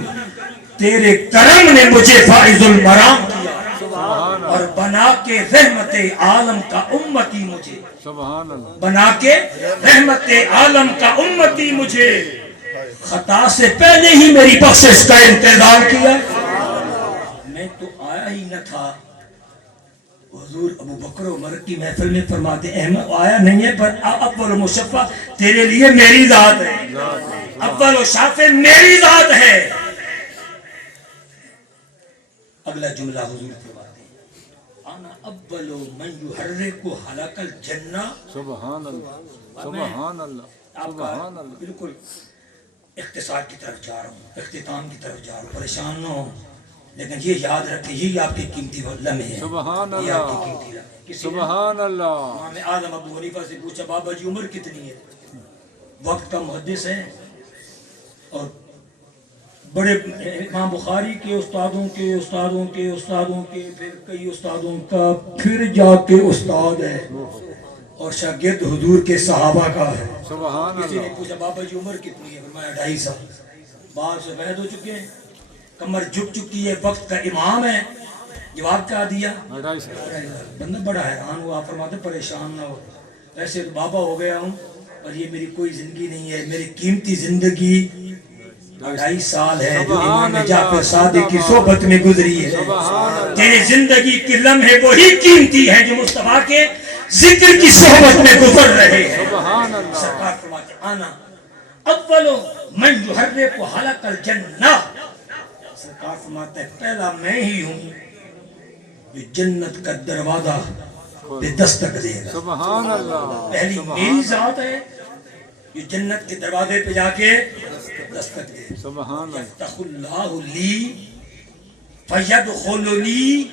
تیرے کرم نے مجھے فائز المرام کیا سبحان اور بنا کے رحمت عالم کا امتی مجھے. سبحان اللہ بنا کے رحمت عالم کا امتی مجھے خطا سے پہلے ہی میری بخشش کا انتظار کیا. میں تو آیا ہی نہ تھا. حضور ابو بکر عمر کی محفل میں فرماتے احمد آیا نہیں ہے پر اول و مشفع تیرے لیے میری ذات ہے, اول و شافع میری ذات ہے. اگلا جملہ حضور فرماتے ہیں انا اول من یحرک حلق الجنہ. سبحان اللہ سبحان اللہ آپ کا سبحان اللہ. بالکل اختصار کی طرف جا رہا ہوں, اختتام کی طرف جا رہا ہوں, پریشان نہ ہوں, لیکن یہ یاد رکھیں یہی آپ کی قیمتی لمحے ہیں. سبحان یہ آپ کی اللہ قیمتی لمحے. کسی نے سبحان اللہ. امام اعظم ابو حنیفہ سے پوچھا بابا جی عمر کتنی ہے؟ وقت کا محدث ہے اور بڑے امام بخاری کے استادوں کے استادوں کے استادوں کے پھر کئی استادوں کا پھر جا کے استاد ہے اور شاگرد حضور کے صحابہ کا ہے. سبحان کسی نے اللہ. پوچھا بابا جی عمر کتنی ہے؟ فرمایا 2.5 سال. بال سفید ہو چکے ہیں, کمر جھک چکی ہے, وقت کا امام ہے. جواب کیا دیا؟ بندہ بڑا حیران ہوا. فرماتے پریشان نہ ہو, ایسے تو بابا ہو گیا ہوں اور یہ میری کوئی زندگی نہیں ہے, میری قیمتی زندگی 2.5 سال ہے جو امام جعفر صادق کی صحبت میں گزری ہے. تیری زندگی کی لمحے وہی قیمتی ہیں جو مصطفیٰ کے ذکر کی صحبت میں گزر رہے ہیں. سبحان اللہ. سرکار فرماتے آنا اول من یحرک حلق الجنہ. سرکار فرماتے ہیں پہلا میں ہی ہوں جو جنت کا دروازہ پہ دستک دے گا. سبحان اللہ. پہلی میری ذات ہے جو جنت کے دروازے پہ جا کے دستک دے گا. سبحان اللہ. یفتح اللہ لی فیدخل لی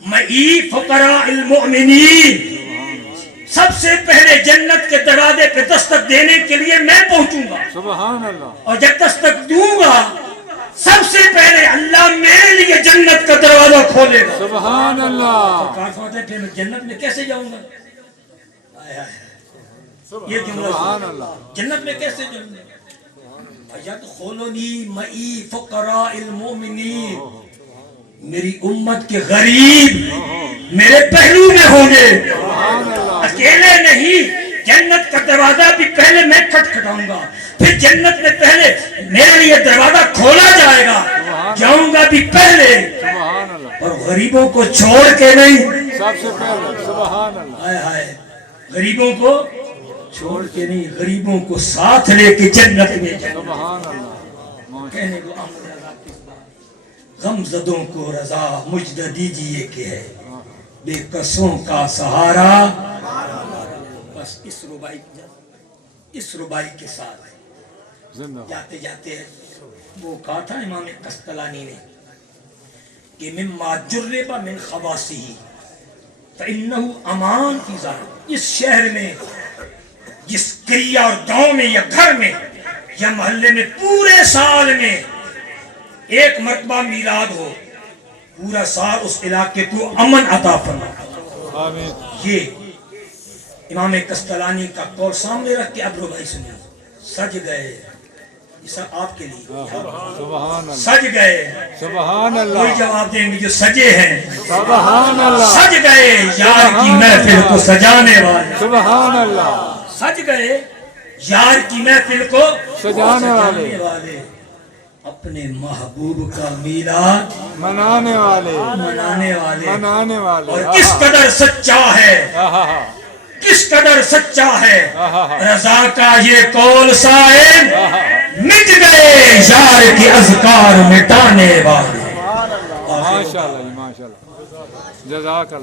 معی فقراء المؤمنین. سب سے پہلے جنت کے دروازے پہ دستک دینے کے لیے میں پہنچوں گا سبحان اللہ. اور جب دستک دوں گا سب سے پہلے اللہ میرے لیے جنت کا دروازہ کھولے گا. سبحان اللہ. پھر میں جنت میں کیسے جاؤں گا؟ آیا ہے یہ جملہ سبحان اللہ. جنت میں کیسے جاؤں گا؟ یدخلنی معی فقراء المؤمنین. میری امت کے غریب میرے پہلو میں ہوں گے, اکیلے نہیں. جنت کا دروازہ بھی پہلے میں کھٹکھٹاؤں گا, پھر جنت میں پہلے میرے لیے دروازہ کھولا جائے گا, جاؤں گا بھی پہلے سبحان اللہ. اور غریبوں کو چھوڑ کے نہیں. سب سے پہلے سبحان اللہ. ہائے ہائے غریبوں کو چھوڑ کے نہیں, غریبوں کو ساتھ لے کے جنت میں جاؤں. سبحان اللہ. کہنے کو امر رضا کس بات, غم زدوں کو رضا مجدہ دیجئے کہ ہے بے کسوں کا سہارا. بس اس ربائی کے ساتھ زندہ جاتے جاتے وہ کہا تھا امام قسطلانی نے کہ مما جرب من خواصہ فإنہ امان کی ذات. اس شہر میں جس گریا اور گاؤں میں یا گھر میں یا محلے میں پورے سال میں ایک مرتبہ میلاد ہو, پورا سال اس علاقے کو امن عطا فرما. آمین. یہ امام قسطلانی کا قول سامنے رکھ کے اب ربائی سنیے. سج گئے, یہ سب آپ کے لیے. سبحان اللہ. سج گئے, سبحان کوئی اللہ. جواب دیں گے جو سجے ہیں. سبحان اللہ. سج گئے یار کی محفل کو سجانے والے. سبحان اللہ. سج گئے یار کی محفل کو سجانے والے. اپنے محبوب کا میلاد منانے والے. منانے والے. منانے والے. اور کس قدر سچا ہے, کس قدر سچا ہے رضا کا یہ قول صاحب. مٹ گئے یار کے اذکار مٹانے والے. ماشاء اللہ ماشاء اللہ. جزاک اللہ.